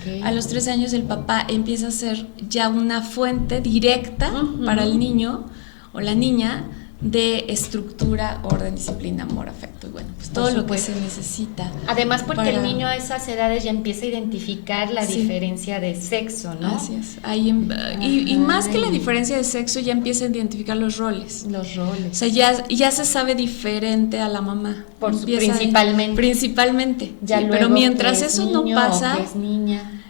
Okay. A los 3 años el papá empieza a ser ya una fuente directa para el niño o la niña de estructura, orden, disciplina, amor, afecto y bueno, pues todo lo que se necesita. Además porque el niño a esas edades ya empieza a identificar la Sí. diferencia de sexo, ¿no? Así es. Ahí, y más que la diferencia de sexo, ya empieza a identificar los roles. Los roles. O sea, ya se sabe diferente a la mamá. Principalmente. Principalmente. Ya sí, luego pero mientras que es eso niño, no pasa, o que es niña.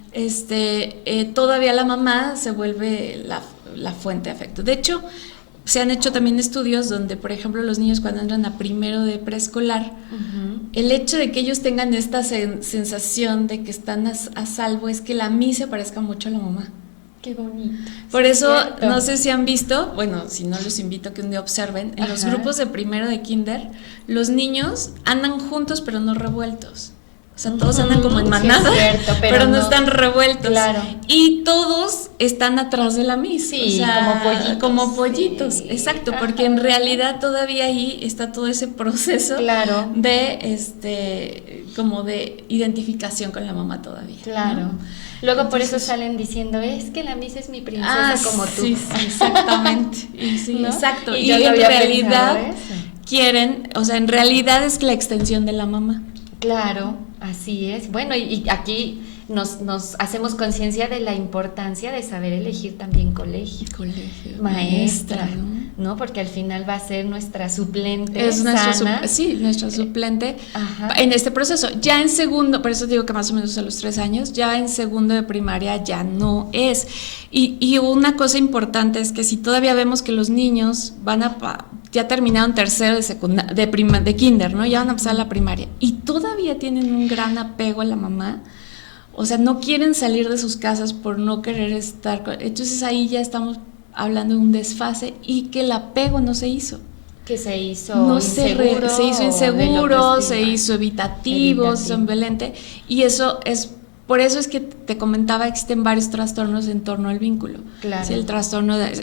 Todavía la mamá se vuelve la fuente de afecto. De hecho, se han hecho también estudios donde, por ejemplo, los niños cuando entran a primero de preescolar, el hecho de que ellos tengan esta sensación de que están a salvo es que la mí se parezca mucho a la mamá. Qué bonito. Por eso, cierto. no sé si han visto, bueno, si no los invito a que un día observen, en los grupos de primero de kinder, los niños andan juntos pero no revueltos. O sea, todos andan como en manada, sí, es cierto, pero no están revueltos. Claro. Y todos están atrás de la Miss. Sí, o sea, como pollitos. Como pollitos, Sí. Exacto, porque en realidad todavía ahí está todo ese proceso Claro. de como de identificación con la mamá todavía. Claro. ¿no? Luego por Entonces, eso salen diciendo, es que la Miss es mi princesa como tú. Sí, exactamente. Y sí, ¿no? exacto. Y Y yo no en había realidad pensado eso. quieren, o sea, en realidad es la extensión de la mamá. Claro, así es. Bueno, y aquí nos hacemos conciencia de la importancia de saber elegir también colegio. Maestra, ¿no? Porque al final va a ser nuestra suplente Es nuestra sana. nuestra suplente Ajá. en este proceso. Ya en segundo, por eso digo que más o menos a los 3 años, ya en segundo de primaria ya no es. Y una cosa importante es que si todavía vemos que los niños ya terminaron tercero de kinder, ¿no? Ya van a pasar a la primaria y todavía tienen un gran apego a la mamá. O sea, no quieren salir de sus casas por no querer estar entonces ahí ya estamos hablando de un desfase y que el apego no se hizo. Que se hizo inseguro, se hizo inseguro, se hizo evitativo, se hizo ambivalente, y eso es, por eso es que te comentaba, existen varios trastornos en torno al vínculo. Claro. Sí,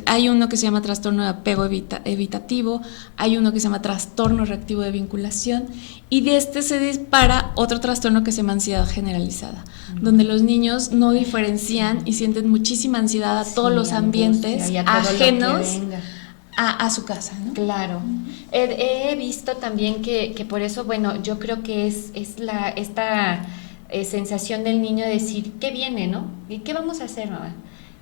hay uno que se llama trastorno de apego evitativo, hay uno que se llama trastorno reactivo de vinculación, y de este se dispara otro trastorno que se llama ansiedad generalizada, donde los niños no diferencian y sienten muchísima ansiedad a todos los ambientes ajenos a su casa, ¿no? Claro. He visto también que por eso, bueno, yo creo que es esta sensación del niño de decir, ¿qué viene, no? ¿Y qué vamos a hacer, mamá?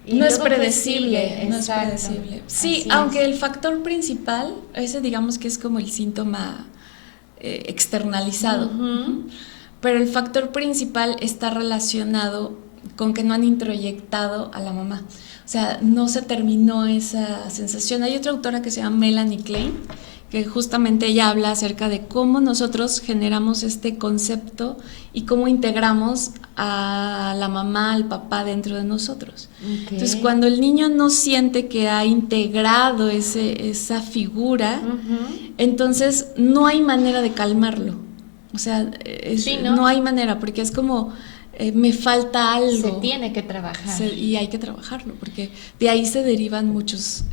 Y no es luego, pues, predecible, sigue. no Exacto. es predecible. Sí, Así aunque es. el factor principal, ese digamos que es como el síntoma externalizado, pero el factor principal está relacionado con que no han introyectado a la mamá. O sea, no se terminó esa sensación. Hay otra autora que se llama Melanie Klein, que justamente ella habla acerca de cómo nosotros generamos este concepto y cómo integramos a la mamá, al papá dentro de nosotros. Okay. Entonces, cuando el niño no siente que ha integrado esa figura, entonces no hay manera de calmarlo. O sea, no hay manera, porque es como... me falta algo. Se tiene que trabajar. Y hay que trabajarlo, porque de ahí se derivan muchos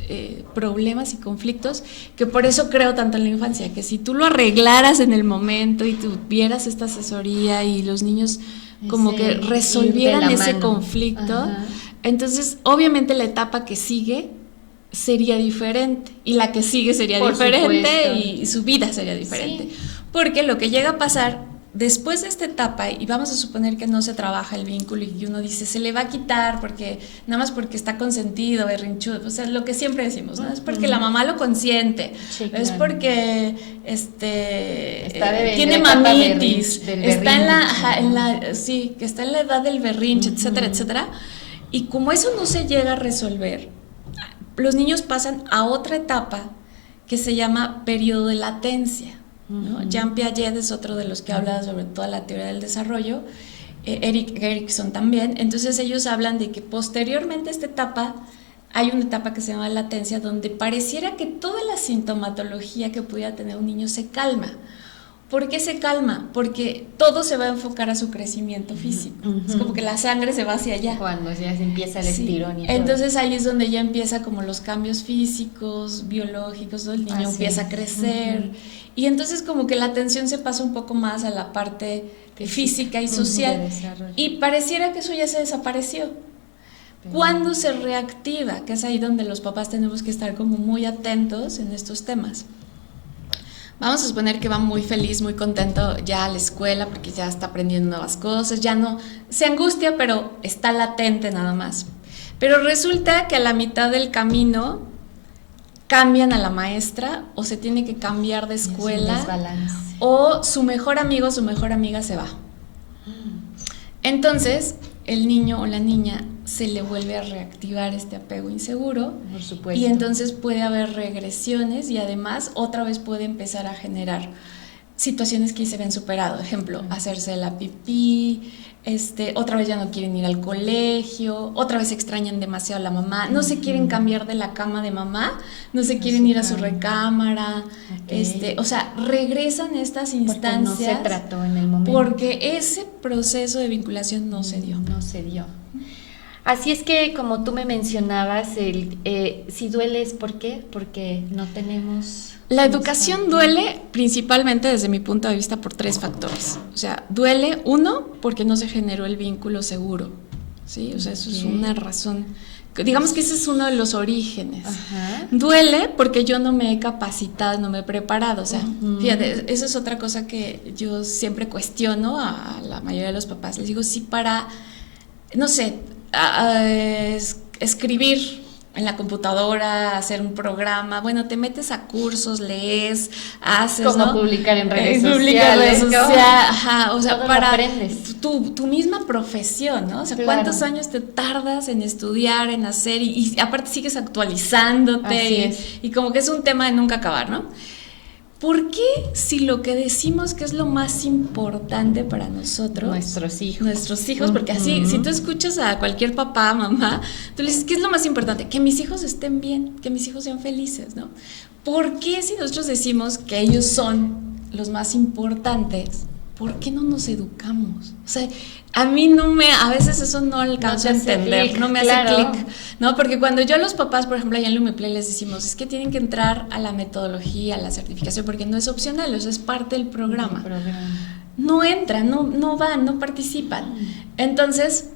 problemas y conflictos, que por eso creo tanto en la infancia, que si tú lo arreglaras en el momento y tuvieras esta asesoría y los niños como que resolvieran ese conflicto, entonces obviamente la etapa que sigue sería diferente, y la que sigue sería diferente, y su vida sería diferente. Sí. Porque lo que llega a pasar después de esta etapa, y vamos a suponer que no se trabaja el vínculo y uno dice, se le va a quitar porque nada más porque está consentido, berrinchudo, o sea, lo que siempre decimos, ¿no? Es porque la mamá lo consiente, sí, claro. Es porque tiene mamitis, está que está en la edad del berrinche, etcétera, etcétera. Y como eso no se llega a resolver, los niños pasan a otra etapa que se llama periodo de latencia, ¿no? Jean Piaget es otro de los que habla sobre toda la teoría del desarrollo, Erik Erikson también. Entonces ellos hablan de que posteriormente a esta etapa hay una etapa que se llama latencia, donde pareciera que toda la sintomatología que pudiera tener un niño se calma, ¿Por qué se calma? Porque todo se va a enfocar a su crecimiento físico. Es como que la sangre se va hacia allá. Cuando ya se empieza el estirón y todo. Entonces ahí es donde ya empieza como los cambios físicos, biológicos, ¿no? El niño empieza a crecer. Y entonces como que la atención se pasa un poco más a la parte física y social. Y pareciera que eso ya se desapareció. ¿Cuándo se reactiva? Que es ahí donde los papás tenemos que estar como muy atentos en estos temas. Vamos a suponer que va muy feliz, muy contento ya a la escuela porque ya está aprendiendo nuevas cosas, ya no se angustia, pero está latente nada más. Pero resulta que a la mitad del camino cambian a la maestra o se tiene que cambiar de escuela o su mejor amigo o su mejor amiga se va. Entonces, el niño o la niña se le vuelve a reactivar este apego inseguro. Por supuesto. Y entonces puede haber regresiones y además otra vez puede empezar a generar situaciones que se ven superado. Ejemplo, hacerse la pipí, otra vez ya no quieren ir al colegio, otra vez extrañan demasiado a la mamá, no se quieren cambiar de la cama de mamá, no se quieren ir a su recámara, o sea, regresan estas instancias. Porque no se trató en el momento. Porque ese proceso de vinculación no se dio. No se dio. Así es que, como tú me mencionabas, si duele es ¿por qué? Porque no tenemos... La educación duele principalmente desde mi punto de vista por 3 factores. O sea, duele, 1, porque no se generó el vínculo seguro, ¿sí? O sea, eso es una razón. Digamos que ese es uno de los orígenes. Ajá. Duele porque yo no me he capacitado, no me he preparado. O sea, fíjate, eso es otra cosa que yo siempre cuestiono a la mayoría de los papás. Les digo, sí, para, no sé, escribir en la computadora, hacer un programa, bueno, te metes a cursos, lees, haces, como ¿no? Publicar en redes sociales. Ajá, o sea, todo para tu misma profesión, ¿no? O sea, claro. ¿Cuántos años te tardas en estudiar, en hacer? Y aparte sigues actualizándote. Y como que es un tema de nunca acabar, ¿no? ¿Por qué si lo que decimos que es lo más importante para nosotros? Nuestros hijos, porque así, si tú escuchas a cualquier papá, mamá, tú le dices, ¿qué es lo más importante? Que mis hijos estén bien, que mis hijos sean felices, ¿no? ¿Por qué si nosotros decimos que ellos son los más importantes, por qué no nos educamos? O sea, a mí a veces eso no alcanzo a entender, no me hace clic, ¿no? Porque cuando yo a los papás, por ejemplo, allá en Lumiplay les decimos, es que tienen que entrar a la metodología, a la certificación, porque no es opcional, eso es parte del programa. No entran, no van, no participan. Entonces,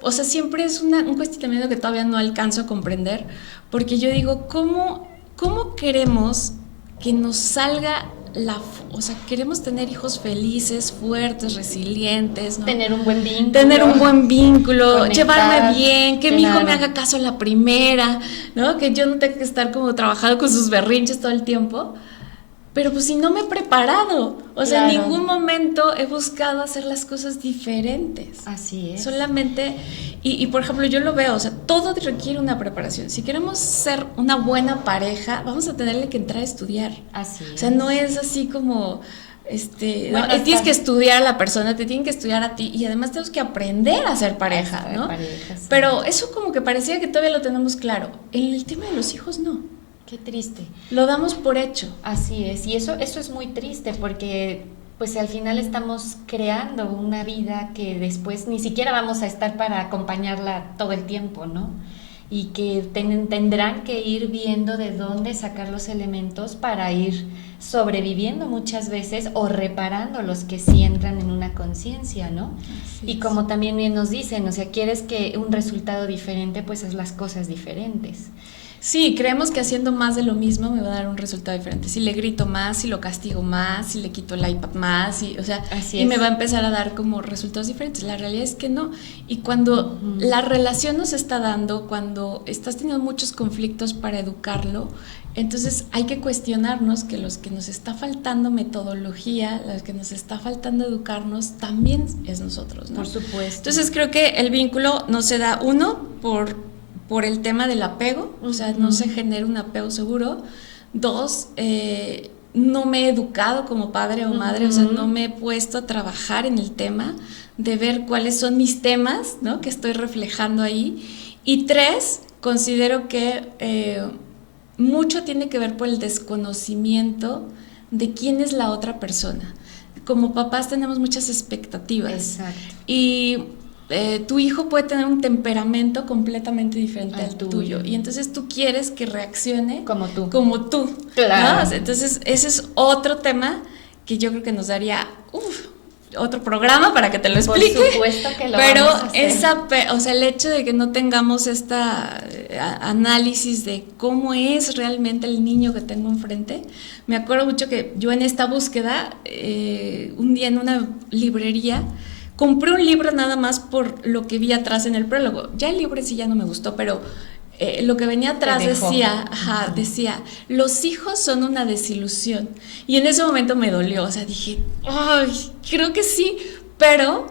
o sea, siempre es un cuestionamiento que todavía no alcanzo a comprender, porque yo digo, ¿cómo queremos que nos salga o sea, queremos tener hijos felices, fuertes, resilientes, ¿no? Tener un buen vínculo, conectar, llevarme bien, que mi hijo me haga caso a la primera, ¿no? Que yo no tenga que estar como trabajando con sus berrinches todo el tiempo. Pero pues si no me he preparado, o sea, en ningún momento he buscado hacer las cosas diferentes. Así es. Solamente, y por ejemplo yo lo veo, o sea, todo requiere una preparación. Si queremos ser una buena pareja, vamos a tenerle que entrar a estudiar. Así es. O sea, no es así como, tienes que estudiar a la persona, te tienen que estudiar a ti, y además tenemos que aprender a ser pareja, ¿no? Sí. Pero eso como que parecía que todavía lo tenemos claro. En el tema de los hijos, no. Qué triste. Lo damos por hecho. Así es, y eso es muy triste porque pues al final estamos creando una vida que después ni siquiera vamos a estar para acompañarla todo el tiempo, ¿no? Y que tendrán que ir viendo de dónde sacar los elementos para ir sobreviviendo muchas veces o reparando los que sí entran en una conciencia, ¿no? Y como también bien nos dicen, o sea, quieres que un resultado diferente, pues haz las cosas diferentes. Sí, creemos que haciendo más de lo mismo me va a dar un resultado diferente. Si le grito más, si lo castigo más, si le quito el iPad más, y me va a empezar a dar como resultados diferentes. La realidad es que no. Y cuando la relación nos está dando, cuando estás teniendo muchos conflictos para educarlo, entonces hay que cuestionarnos que los que nos está faltando metodología, los que nos está faltando educarnos, también es nosotros, ¿no? Por supuesto. Entonces creo que el vínculo no se da, por el tema del apego, o sea, no se genera un apego seguro. 2, no me he educado como padre o madre, o sea, no me he puesto a trabajar en el tema de ver cuáles son mis temas, ¿no? Que estoy reflejando ahí. Y 3, considero que mucho tiene que ver por el desconocimiento de quién es la otra persona. Como papás tenemos muchas expectativas. Exacto. Y tu hijo puede tener un temperamento completamente diferente al tuyo. Y entonces tú quieres que reaccione como tú. Claro. ¿No? Entonces ese es otro tema que yo creo que nos daría otro programa para que te lo explique. Por supuesto que lo pero vamos a hacer. El hecho de que no tengamos esta análisis de cómo es realmente el niño que tengo enfrente. Me acuerdo mucho que yo en esta búsqueda, un día en una librería, compré un libro nada más por lo que vi atrás en el prólogo. Ya el libro sí ya no me gustó, pero lo que venía atrás decía, los hijos son una desilusión. Y en ese momento me dolió, o sea, dije, ay, creo que sí, pero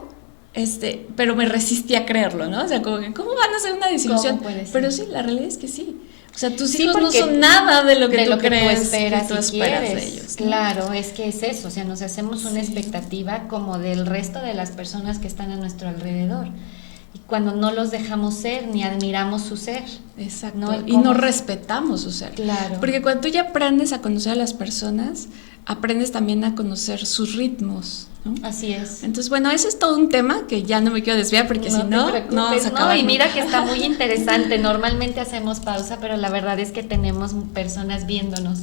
me resistí a creerlo, ¿no? O sea, como que, ¿cómo van a ser una desilusión? Pero sí, la realidad es que sí. O sea, tus hijos no son nada de lo que tú crees, esperas, que tú esperas de ellos, ¿no? Claro, es que es eso, o sea, nos hacemos una expectativa como del resto de las personas que están a nuestro alrededor. Y cuando no los dejamos ser, ni admiramos su ser. Exacto. ¿No? Y no respetamos su ser. Claro. Porque cuando tú ya aprendes a conocer a las personas, aprendes también a conocer sus ritmos, ¿no? Así es. Entonces, bueno, ese es todo un tema que ya no me quiero desviar porque si no vamos a acabar. Y mira que está muy interesante. Normalmente hacemos pausa, pero la verdad es que tenemos personas viéndonos.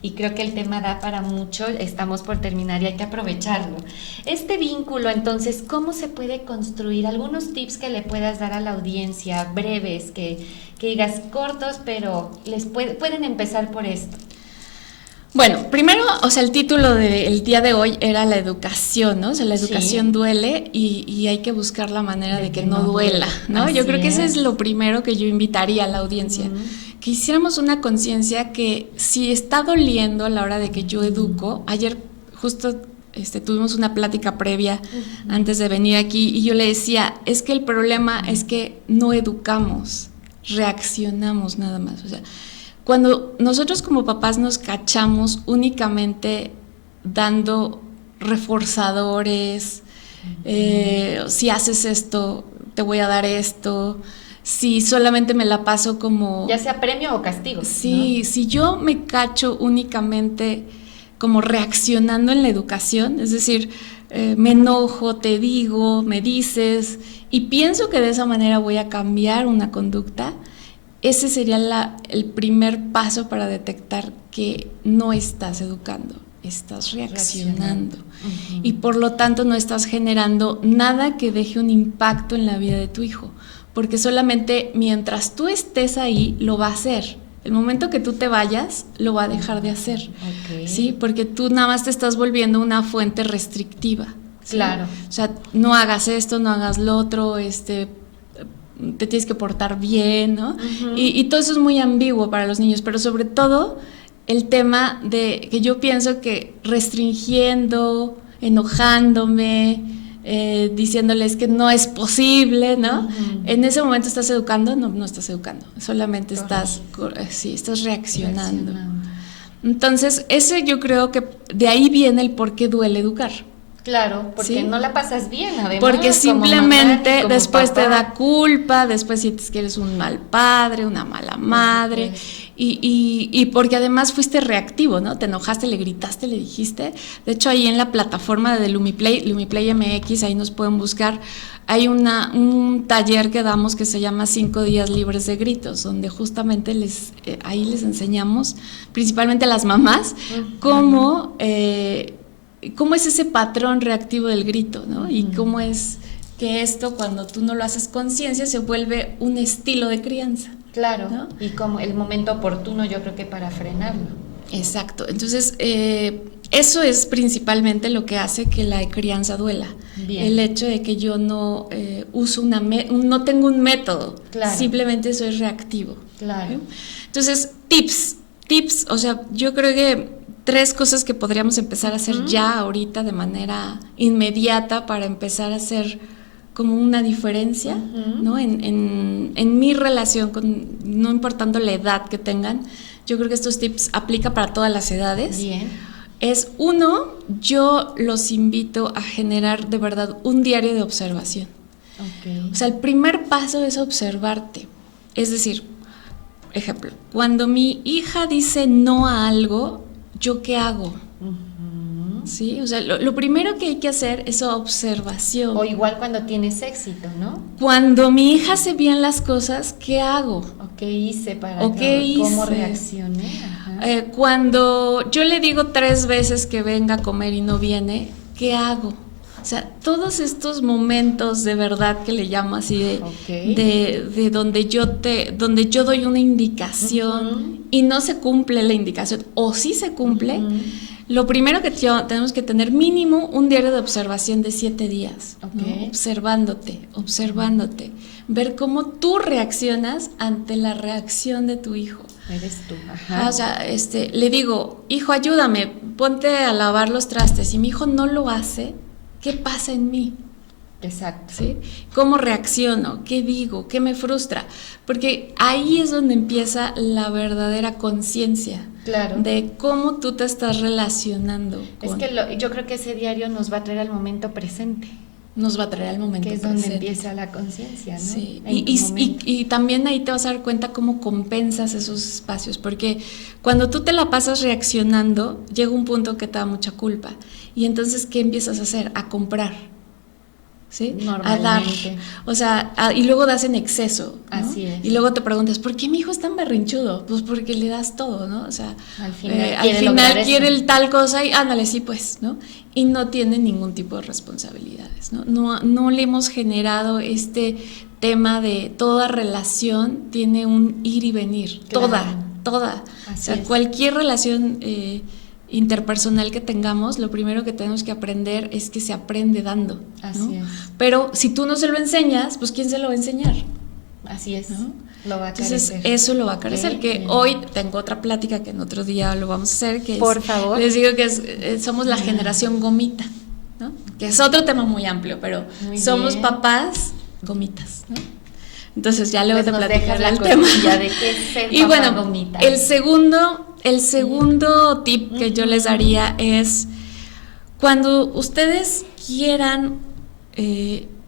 Y creo que el tema da para mucho, estamos por terminar y hay que aprovecharlo. Este vínculo, entonces, ¿cómo se puede construir? Algunos tips que le puedas dar a la audiencia, breves, que digas cortos, pero pueden empezar por esto. Bueno, primero, o sea, el título del día de hoy era la educación, ¿no? O sea, la educación duele y hay que buscar la manera de que no duela, ¿no? Yo creo que ese es lo primero que yo invitaría a la audiencia. Que hiciéramos una conciencia que si está doliendo a la hora de que yo educo, ayer justo tuvimos una plática previa antes de venir aquí y yo le decía, es que el problema es que no educamos, reaccionamos nada más. O sea, cuando nosotros como papás nos cachamos únicamente dando reforzadores, si haces esto, te voy a dar esto. Si solamente me la paso como... Ya sea premio o castigo. Sí, ¿no? Si yo me cacho únicamente como reaccionando en la educación, es decir, me enojo, te digo, me dices, y pienso que de esa manera voy a cambiar una conducta, ese sería el primer paso para detectar que no estás educando, estás reaccionando. Y por lo tanto no estás generando nada que deje un impacto en la vida de tu hijo. Porque solamente mientras tú estés ahí, lo va a hacer. El momento que tú te vayas, lo va a dejar de hacer. ¿Sí? Porque tú nada más te estás volviendo una fuente restrictiva. ¿Sí? Claro. O sea, no hagas esto, no hagas lo otro, te tienes que portar bien, ¿no? Y todo eso es muy ambiguo para los niños, pero sobre todo el tema de que yo pienso que restringiendo, enojándome, diciéndoles que no es posible, ¿no? En ese momento estás educando, no estás educando, solamente estás reaccionando. Entonces, ese yo creo que de ahí viene el por qué duele educar. Claro, porque no la pasas bien, además. Porque simplemente mamá, después papá. te da culpa, después sientes que eres un mal padre, una mala madre, y porque además fuiste reactivo, ¿no? Te enojaste, le gritaste, le dijiste. De hecho, ahí en la plataforma de Lumiplay MX, ahí nos pueden buscar, hay un taller que damos que se llama 5 días libres de gritos, donde justamente ahí les enseñamos, principalmente a las mamás, cómo es ese patrón reactivo del grito, ¿no? Y cómo es que esto, cuando tú no lo haces conciencia, se vuelve un estilo de crianza. Claro, ¿no? Y como el momento oportuno, yo creo que para frenarlo. Exacto, entonces eso es principalmente lo que hace que la crianza duela. Bien. El hecho de que yo no uso no tengo un método, simplemente soy reactivo. Claro. ¿Sí? Entonces, tips, o sea, yo creo que 3 cosas que podríamos empezar a hacer ya ahorita de manera inmediata para empezar a hacer como una diferencia, ¿no? En mi relación, no importando la edad que tengan, yo creo que estos tips aplican para todas las edades. Bien. Es 1, yo los invito a generar de verdad un diario de observación. O sea, el primer paso es observarte. Es decir, ejemplo, cuando mi hija dice no a algo, ¿yo qué hago? Sí, o sea, lo primero que hay que hacer es observación. O igual cuando tienes éxito, ¿no? Cuando mi hija hace bien las cosas, ¿qué hago? ¿O qué hice para ¿O qué hice? ¿Cómo reaccioné? Ajá. Cuando yo le digo 3 veces que venga a comer y no viene, ¿qué hago? O sea, todos estos momentos de verdad que le llamo así de donde yo doy una indicación y no se cumple la indicación, o sí se cumple, lo primero que tenemos que tener mínimo un diario de observación de 7 días, ¿no? Observándote, ver cómo tú reaccionas ante la reacción de tu hijo. Eres tú, ajá. O sea, le digo, hijo, ayúdame, ponte a lavar los trastes, y mi hijo no lo hace, ¿qué pasa en mí? Exacto. ¿Sí? ¿Cómo reacciono? ¿Qué digo? ¿Qué me frustra? Porque ahí es donde empieza la verdadera conciencia. Claro. De cómo tú te estás relacionando con... Es que yo creo que ese diario nos va a traer al momento presente. Nos va a traer al momento presente. Que es donde empieza la conciencia, ¿no? Sí. Y también ahí te vas a dar cuenta cómo compensas esos espacios, porque cuando tú te la pasas reaccionando, llega un punto que te da mucha culpa. Y entonces, ¿qué empiezas a hacer? A comprar. ¿Sí? A dar, o sea, y luego das en exceso, ¿no? Así es. Y luego te preguntas, ¿por qué mi hijo es tan berrinchudo? Pues porque le das todo, ¿no? O sea, al final quiere el tal cosa y ándale, sí, pues, ¿no? Y no tiene ningún tipo de responsabilidades, ¿no? No le hemos generado este tema de toda relación tiene un ir y venir, claro. toda. Así o sea, es. cualquier relación interpersonal que tengamos, lo primero que tenemos que aprender es que se aprende dando, ¿no? Así es. Pero si tú no se lo enseñas, pues ¿quién se lo va a enseñar? Así es, ¿no? Lo va a carecer. Entonces eso lo va a carecer, que hoy tengo otra plática que en otro día lo vamos a hacer, que por favor. Les digo que somos la generación gomita, ¿no? Que es otro tema muy amplio, pero somos papás gomitas, ¿no? Entonces ya luego pues te platicaré el tema. De qué es ser y papá bueno, gomita. El segundo tip que yo les daría es cuando ustedes quieran,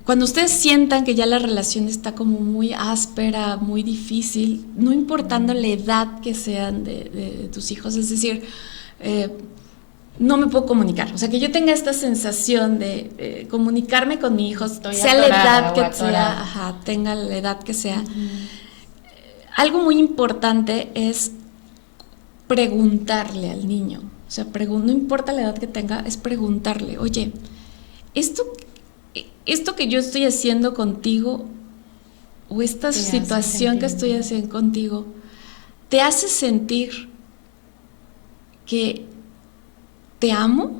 cuando ustedes sientan que ya la relación está como muy áspera, muy difícil, no importando la edad que sean de tus hijos, es decir, no me puedo comunicar, o sea, que yo tenga esta sensación de comunicarme con mi hijo, sea la edad que sea, tenga la edad que sea. Algo muy importante es preguntarle al niño, o sea, no importa la edad que tenga, es preguntarle, oye, esto que yo estoy haciendo contigo o esta situación que estoy haciendo contigo, ¿te hace sentir que te amo?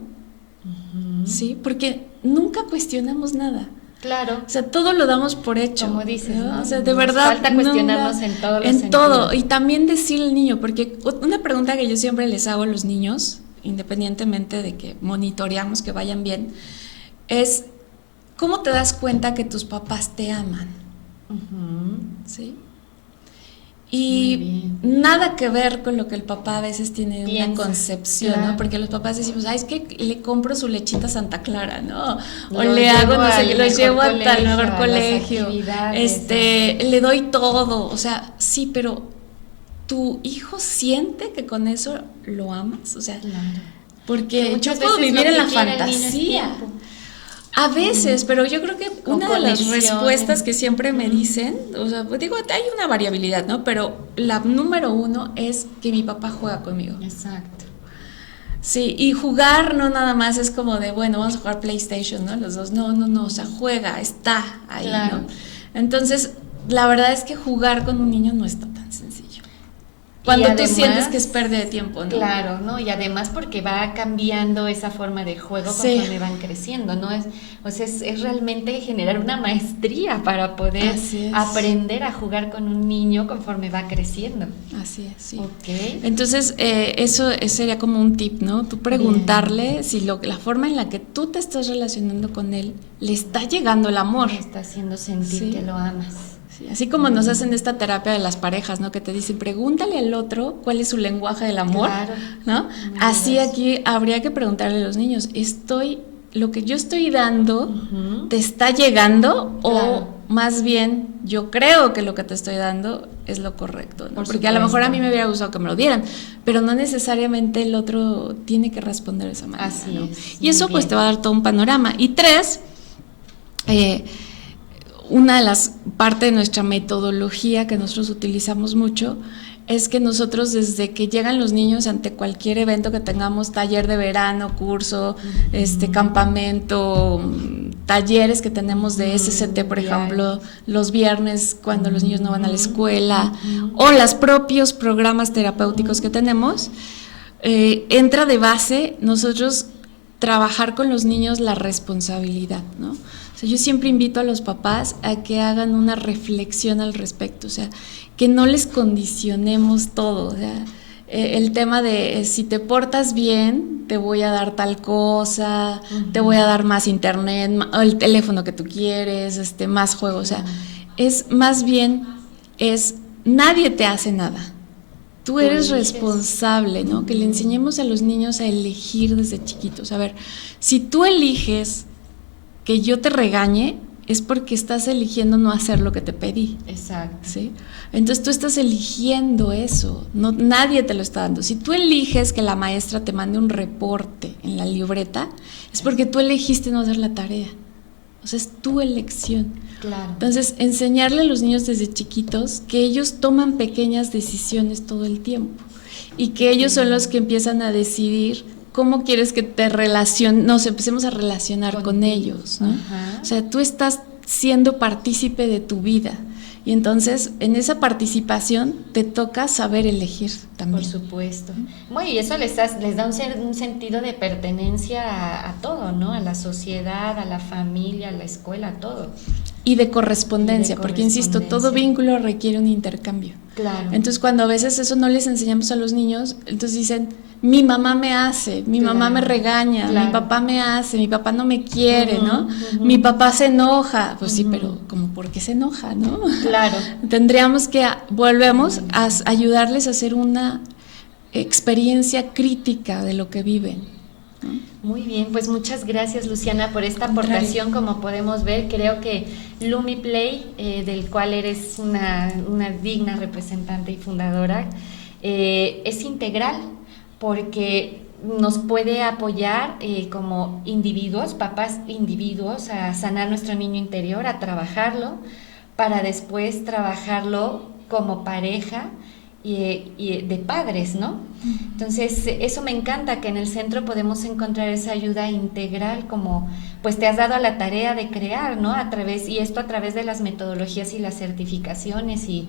¿Sí? Porque nunca cuestionamos nada. Claro. O sea, todo lo damos por hecho. Como dices, ¿no? O sea, de verdad. Falta cuestionarnos en todos los sentidos. En todo. Y también decirle al niño, porque una pregunta que yo siempre les hago a los niños, independientemente de que monitoreamos que vayan bien, es ¿cómo te das cuenta que tus papás te aman? ¿Sí? Y nada que ver con lo que el papá a veces tiene una concepción, claro. ¿no? Porque los papás decimos, es que le compro su lechita Santa Clara, ¿no? O le hago, no sé, lo llevo a tal mejor colegio, le doy todo, o sea, sí, pero ¿tu hijo siente que con eso lo amas? O sea, claro. Porque yo puedo vivir en la fantasía. A veces, pero yo creo que una de las respuestas que siempre me dicen, o sea, digo, hay una variabilidad, ¿no? Pero la número 1 es que mi papá juega conmigo. Exacto. Sí, y jugar no nada más es como de, bueno, vamos a jugar PlayStation, ¿no? Los dos, no, o sea, juega, está ahí, claro. ¿no? Entonces, la verdad es que jugar con un niño no está tan sencillo. Cuando además, tú sientes que es pérdida de tiempo, ¿no? Claro, ¿no? Y además porque va cambiando esa forma de juego conforme van creciendo, ¿no? Es realmente generar una maestría para poder aprender a jugar con un niño conforme va creciendo. Así es, sí. Okay. Entonces, eso sería como un tip, ¿no? Tú preguntarle si la forma en la que tú te estás relacionando con él le está llegando el amor. Le está haciendo sentir que lo amas. Así como nos hacen esta terapia de las parejas, ¿no? Que te dicen, pregúntale al otro cuál es su lenguaje del amor, claro. ¿no? Así aquí habría que preguntarle a los niños, ¿estoy lo que yo estoy dando te está llegando, o más bien yo creo que lo que te estoy dando es lo correcto, ¿no? Porque a lo mejor a mí me hubiera gustado que me lo dieran, pero no necesariamente el otro tiene que responder de esa manera. Así ¿no? es. Y eso pues te va a dar todo un panorama. Y 3, una de las partes de nuestra metodología que nosotros utilizamos mucho es que nosotros, desde que llegan los niños ante cualquier evento que tengamos, taller de verano, curso, campamento, talleres que tenemos de SCT, por ejemplo, los viernes cuando los niños no van a la escuela, o los propios programas terapéuticos que tenemos, entra de base nosotros trabajar con los niños la responsabilidad, ¿no? O sea, yo siempre invito a los papás a que hagan una reflexión al respecto, o sea, que no les condicionemos todo, o sea, el tema de si te portas bien, te voy a dar tal cosa, te voy a dar más internet, el teléfono que tú quieres, más juegos, o sea, es más bien, nadie te hace nada. Tú eres responsable, ¿no? Que le enseñemos a los niños a elegir desde chiquitos. A ver, si tú eliges que yo te regañe, es porque estás eligiendo no hacer lo que te pedí. Exacto. ¿Sí? Entonces tú estás eligiendo eso, no, nadie te lo está dando. Si tú eliges que la maestra te mande un reporte en la libreta, es porque tú elegiste no hacer la tarea. O sea, es tu elección. Claro. Entonces, enseñarle a los niños desde chiquitos que ellos toman pequeñas decisiones todo el tiempo y que ellos son los que empiezan a decidir cómo quieres que nos empecemos a relacionar con ellos, ¿no? O sea, tú estás siendo partícipe de tu vida y entonces en esa participación te toca saber elegir también. Por supuesto. Bueno, y eso les da un sentido de pertenencia a todo, ¿no? A la sociedad, a la familia, a la escuela, a todo. Y de correspondencia, porque insisto, todo vínculo requiere un intercambio. Claro. Entonces, cuando a veces eso no les enseñamos a los niños, entonces dicen, mi mamá me hace, mi mamá me regaña, mi papá me hace, mi papá no me quiere, ¿no? Mi papá se enoja. Pues sí, pero como ¿por qué se enoja, no? Claro. Tendríamos que, volvemos a ayudarles a hacer una experiencia crítica de lo que viven. Muy bien, pues muchas gracias, Luciana, por esta aportación. Como podemos ver, creo que LumiPlay, del cual eres una digna representante y fundadora, es integral, porque nos puede apoyar como individuos, papás individuos, a sanar nuestro niño interior, a trabajarlo, para después trabajarlo como pareja y de padres, ¿no? Entonces, eso me encanta, que en el centro podemos encontrar esa ayuda integral, como pues te has dado a la tarea de crear, ¿no? Y esto a través de las metodologías y las certificaciones y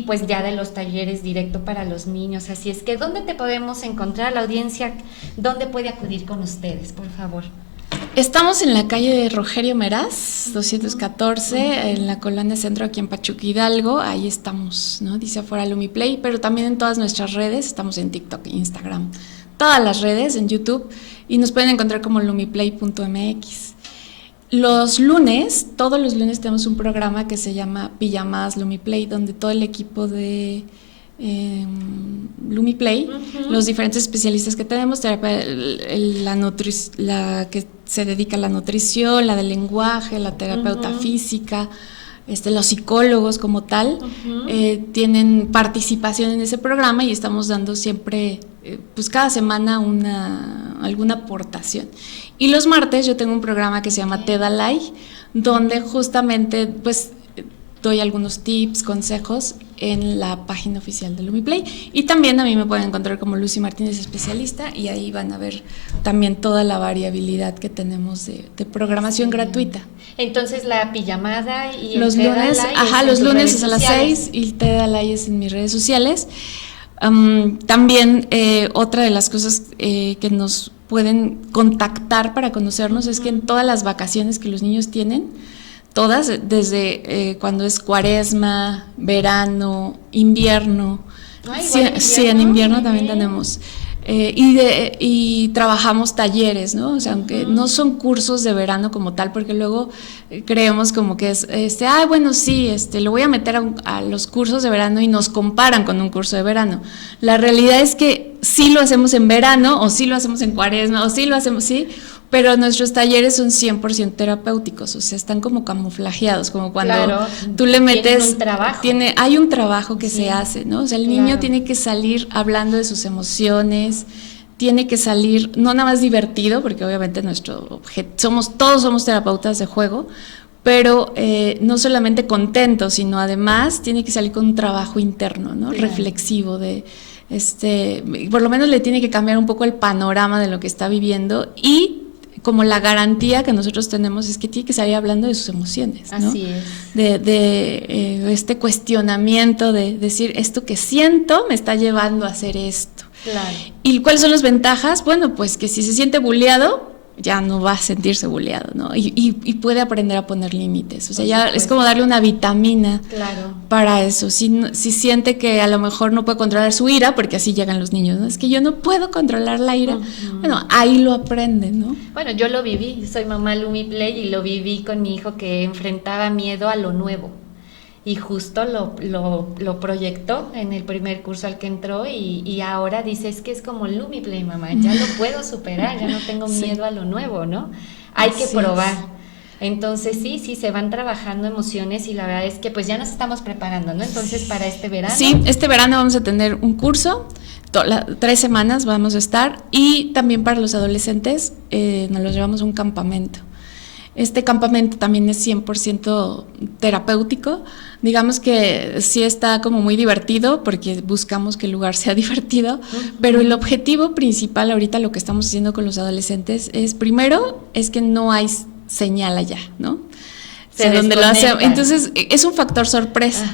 pues ya de los talleres directo para los niños. Así es que, ¿dónde te podemos encontrar, la audiencia? ¿Dónde puede acudir con ustedes, por favor? Estamos en la calle de Rogerio Meraz, 214, en la colonia Centro, aquí en Pachuca, Hidalgo. Ahí estamos, ¿no? Dice afuera LumiPlay, pero también en todas nuestras redes. Estamos en TikTok, Instagram, todas las redes, en YouTube, y nos pueden encontrar como lumiplay.mx. Los lunes, todos los lunes tenemos un programa que se llama Pijamadas LumiPlay, donde todo el equipo de LumiPlay, los diferentes especialistas que tenemos, la que se dedica a la nutrición, la del lenguaje, la terapeuta física, los psicólogos como tal, tienen participación en ese programa, y estamos dando siempre, pues cada semana alguna aportación. Y los martes yo tengo un programa que se llama Te Dalai, donde justamente pues doy algunos tips, consejos en la página oficial de LumiPlay, y también a mí me pueden encontrar como Lucy Martínez Especialista, y ahí van a ver también toda la variabilidad que tenemos de programación gratuita. Entonces, la pijamada y los lunes, los lunes es a las 6, y Te Dalai es en mis redes sociales. También otra de las cosas que nos pueden contactar para conocernos es que en todas las vacaciones que los niños tienen, todas, desde cuando es cuaresma, verano, invierno. Sí, en invierno también tenemos. Y trabajamos talleres, ¿no? O sea, aunque no son cursos de verano como tal, porque luego creemos como que es, bueno, sí, lo voy a meter a los cursos de verano, y nos comparan con un curso de verano. La realidad es que sí lo hacemos en verano, o sí lo hacemos en cuaresma, o sí lo hacemos, sí, pero nuestros talleres son 100% terapéuticos, o sea, están como camuflajeados, como cuando tú le metes... Un trabajo. Hay un trabajo que se hace, ¿no? O sea, el niño tiene que salir hablando de sus emociones, tiene que salir, no nada más divertido, porque obviamente todos somos terapeutas de juego, pero no solamente contento, sino además tiene que salir con un trabajo interno, ¿no? Reflexivo, por lo menos le tiene que cambiar un poco el panorama de lo que está viviendo, y como la garantía que nosotros tenemos es que tiene que salir hablando de sus emociones, ¿no? Así es. De este cuestionamiento de decir, esto que siento me está llevando a hacer esto. Claro. ¿Y cuáles son las ventajas? Bueno, pues que si se siente bulleado, ya no va a sentirse bulleado, ¿no? Y puede aprender a poner límites. O sea, ya es como darle una vitamina para eso. Si siente que a lo mejor no puede controlar su ira, porque así llegan los niños, ¿no? Es que yo no puedo controlar la ira. Bueno, ahí lo aprende, ¿no? Bueno, yo lo viví. Soy mamá Lumi Play y lo viví con mi hijo, que enfrentaba miedo a lo nuevo. Y justo lo proyectó en el primer curso al que entró, y ahora dice, es que es como Lumi Play, mamá, ya lo puedo superar, ya no tengo miedo a lo nuevo, ¿no? Hay que probar. Entonces sí, se van trabajando emociones, y la verdad es que pues ya nos estamos preparando, ¿no? Entonces para este verano. Sí, este verano vamos a tener un curso, 3 semanas vamos a estar, y también para los adolescentes nos los llevamos a un campamento. Este campamento también es 100% terapéutico. Digamos que sí está como muy divertido, porque buscamos que el lugar sea divertido, pero el objetivo principal ahorita, lo que estamos haciendo con los adolescentes, primero es que no hay señal allá, ¿no? Entonces es un factor sorpresa.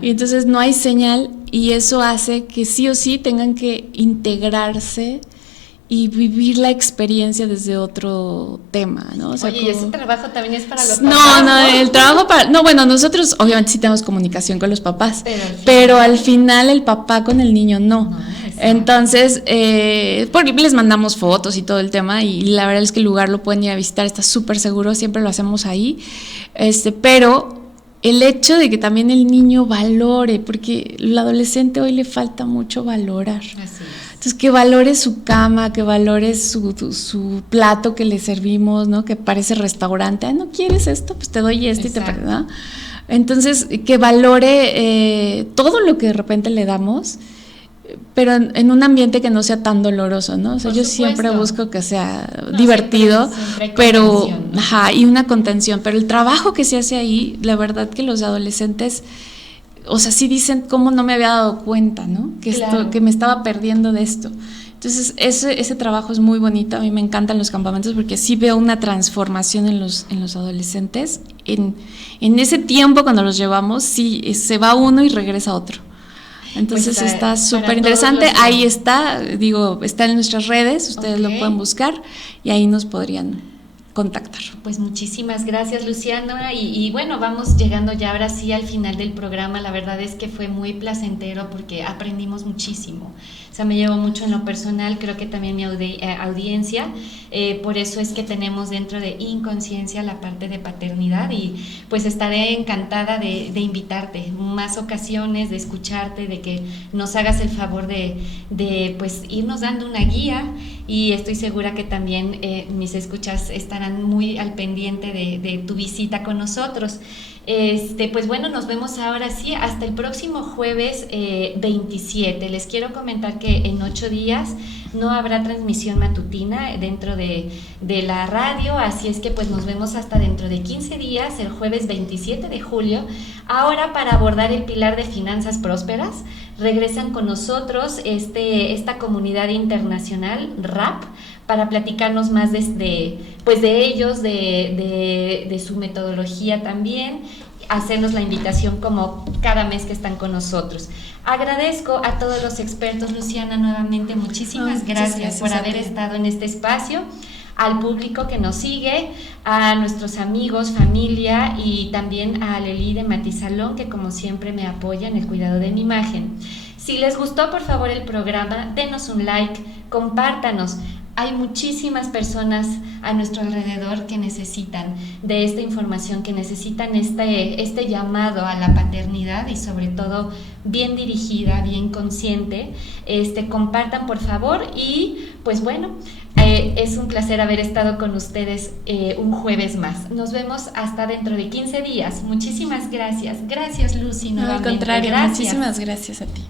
Y entonces no hay señal, y eso hace que sí o sí tengan que integrarse y vivir la experiencia desde otro tema, ¿no? O sea, oye, ¿y ese trabajo también es para los papás? El trabajo bueno, nosotros obviamente sí tenemos comunicación con los papás, pero al final el papá con el niño no. Entonces, porque les mandamos fotos y todo el tema, y la verdad es que el lugar lo pueden ir a visitar, está súper seguro, siempre lo hacemos ahí, pero el hecho de que también el niño valore, porque el adolescente hoy le falta mucho valorar. Así es. Entonces, que valore su cama, que valore su plato que le servimos, ¿no? Que parece restaurante. ¿No quieres esto? Pues te doy esto. Exacto. Y te, ¿no? Entonces, que valore todo lo que de repente le damos, pero en un ambiente que no sea tan doloroso, ¿no? O sea, yo siempre busco que sea divertido, siempre pero y una contención. Pero el trabajo que se hace ahí, la verdad que los adolescentes, o sea, sí dicen, ¿cómo no me había dado cuenta, ¿no? Que me estaba perdiendo de esto. Entonces, ese trabajo es muy bonito. A mí me encantan los campamentos, porque sí veo una transformación en los adolescentes. En ese tiempo, cuando los llevamos, sí se va uno y regresa otro. Entonces pues está súper interesante. Ahí está en nuestras redes, ustedes lo pueden buscar, y ahí nos podrían contactar. Pues muchísimas gracias, Luciana, y bueno, vamos llegando ya ahora sí al final del programa. La verdad es que fue muy placentero, porque aprendimos muchísimo. O sea, me llevo mucho en lo personal, creo que también mi audiencia, por eso es que tenemos dentro de Inconsciencia la parte de paternidad, y pues estaré encantada de invitarte más ocasiones, de escucharte, de que nos hagas el favor de pues irnos dando una guía, y estoy segura que también mis escuchas estarán muy al pendiente de tu visita con nosotros. Pues bueno, nos vemos ahora sí hasta el próximo jueves 27. Les quiero comentar que en 8 días no habrá transmisión matutina dentro de la radio, así es que pues nos vemos hasta dentro de 15 días, el jueves 27 de julio. Ahora, para abordar el pilar de finanzas prósperas, regresan con nosotros esta comunidad internacional RAP, para platicarnos más de ellos, de su metodología también, hacernos la invitación como cada mes que están con nosotros. Agradezco a todos los expertos, Luciana, nuevamente muchísimas gracias por haber estado en este espacio, al público que nos sigue, a nuestros amigos, familia, y también a Leli de Matizalón, que como siempre me apoya en el cuidado de mi imagen. Si les gustó, por favor, el programa, denos un like, compártanos. hay muchísimas personas a nuestro alrededor que necesitan de esta información, que necesitan este llamado a la paternidad y sobre todo bien dirigida, bien consciente. Compartan por favor y pues bueno, es un placer haber estado con ustedes un jueves más. Nos vemos hasta dentro de 15 días. Muchísimas gracias. Gracias, Lucy, nuevamente. Al contrario, gracias. Muchísimas gracias a ti.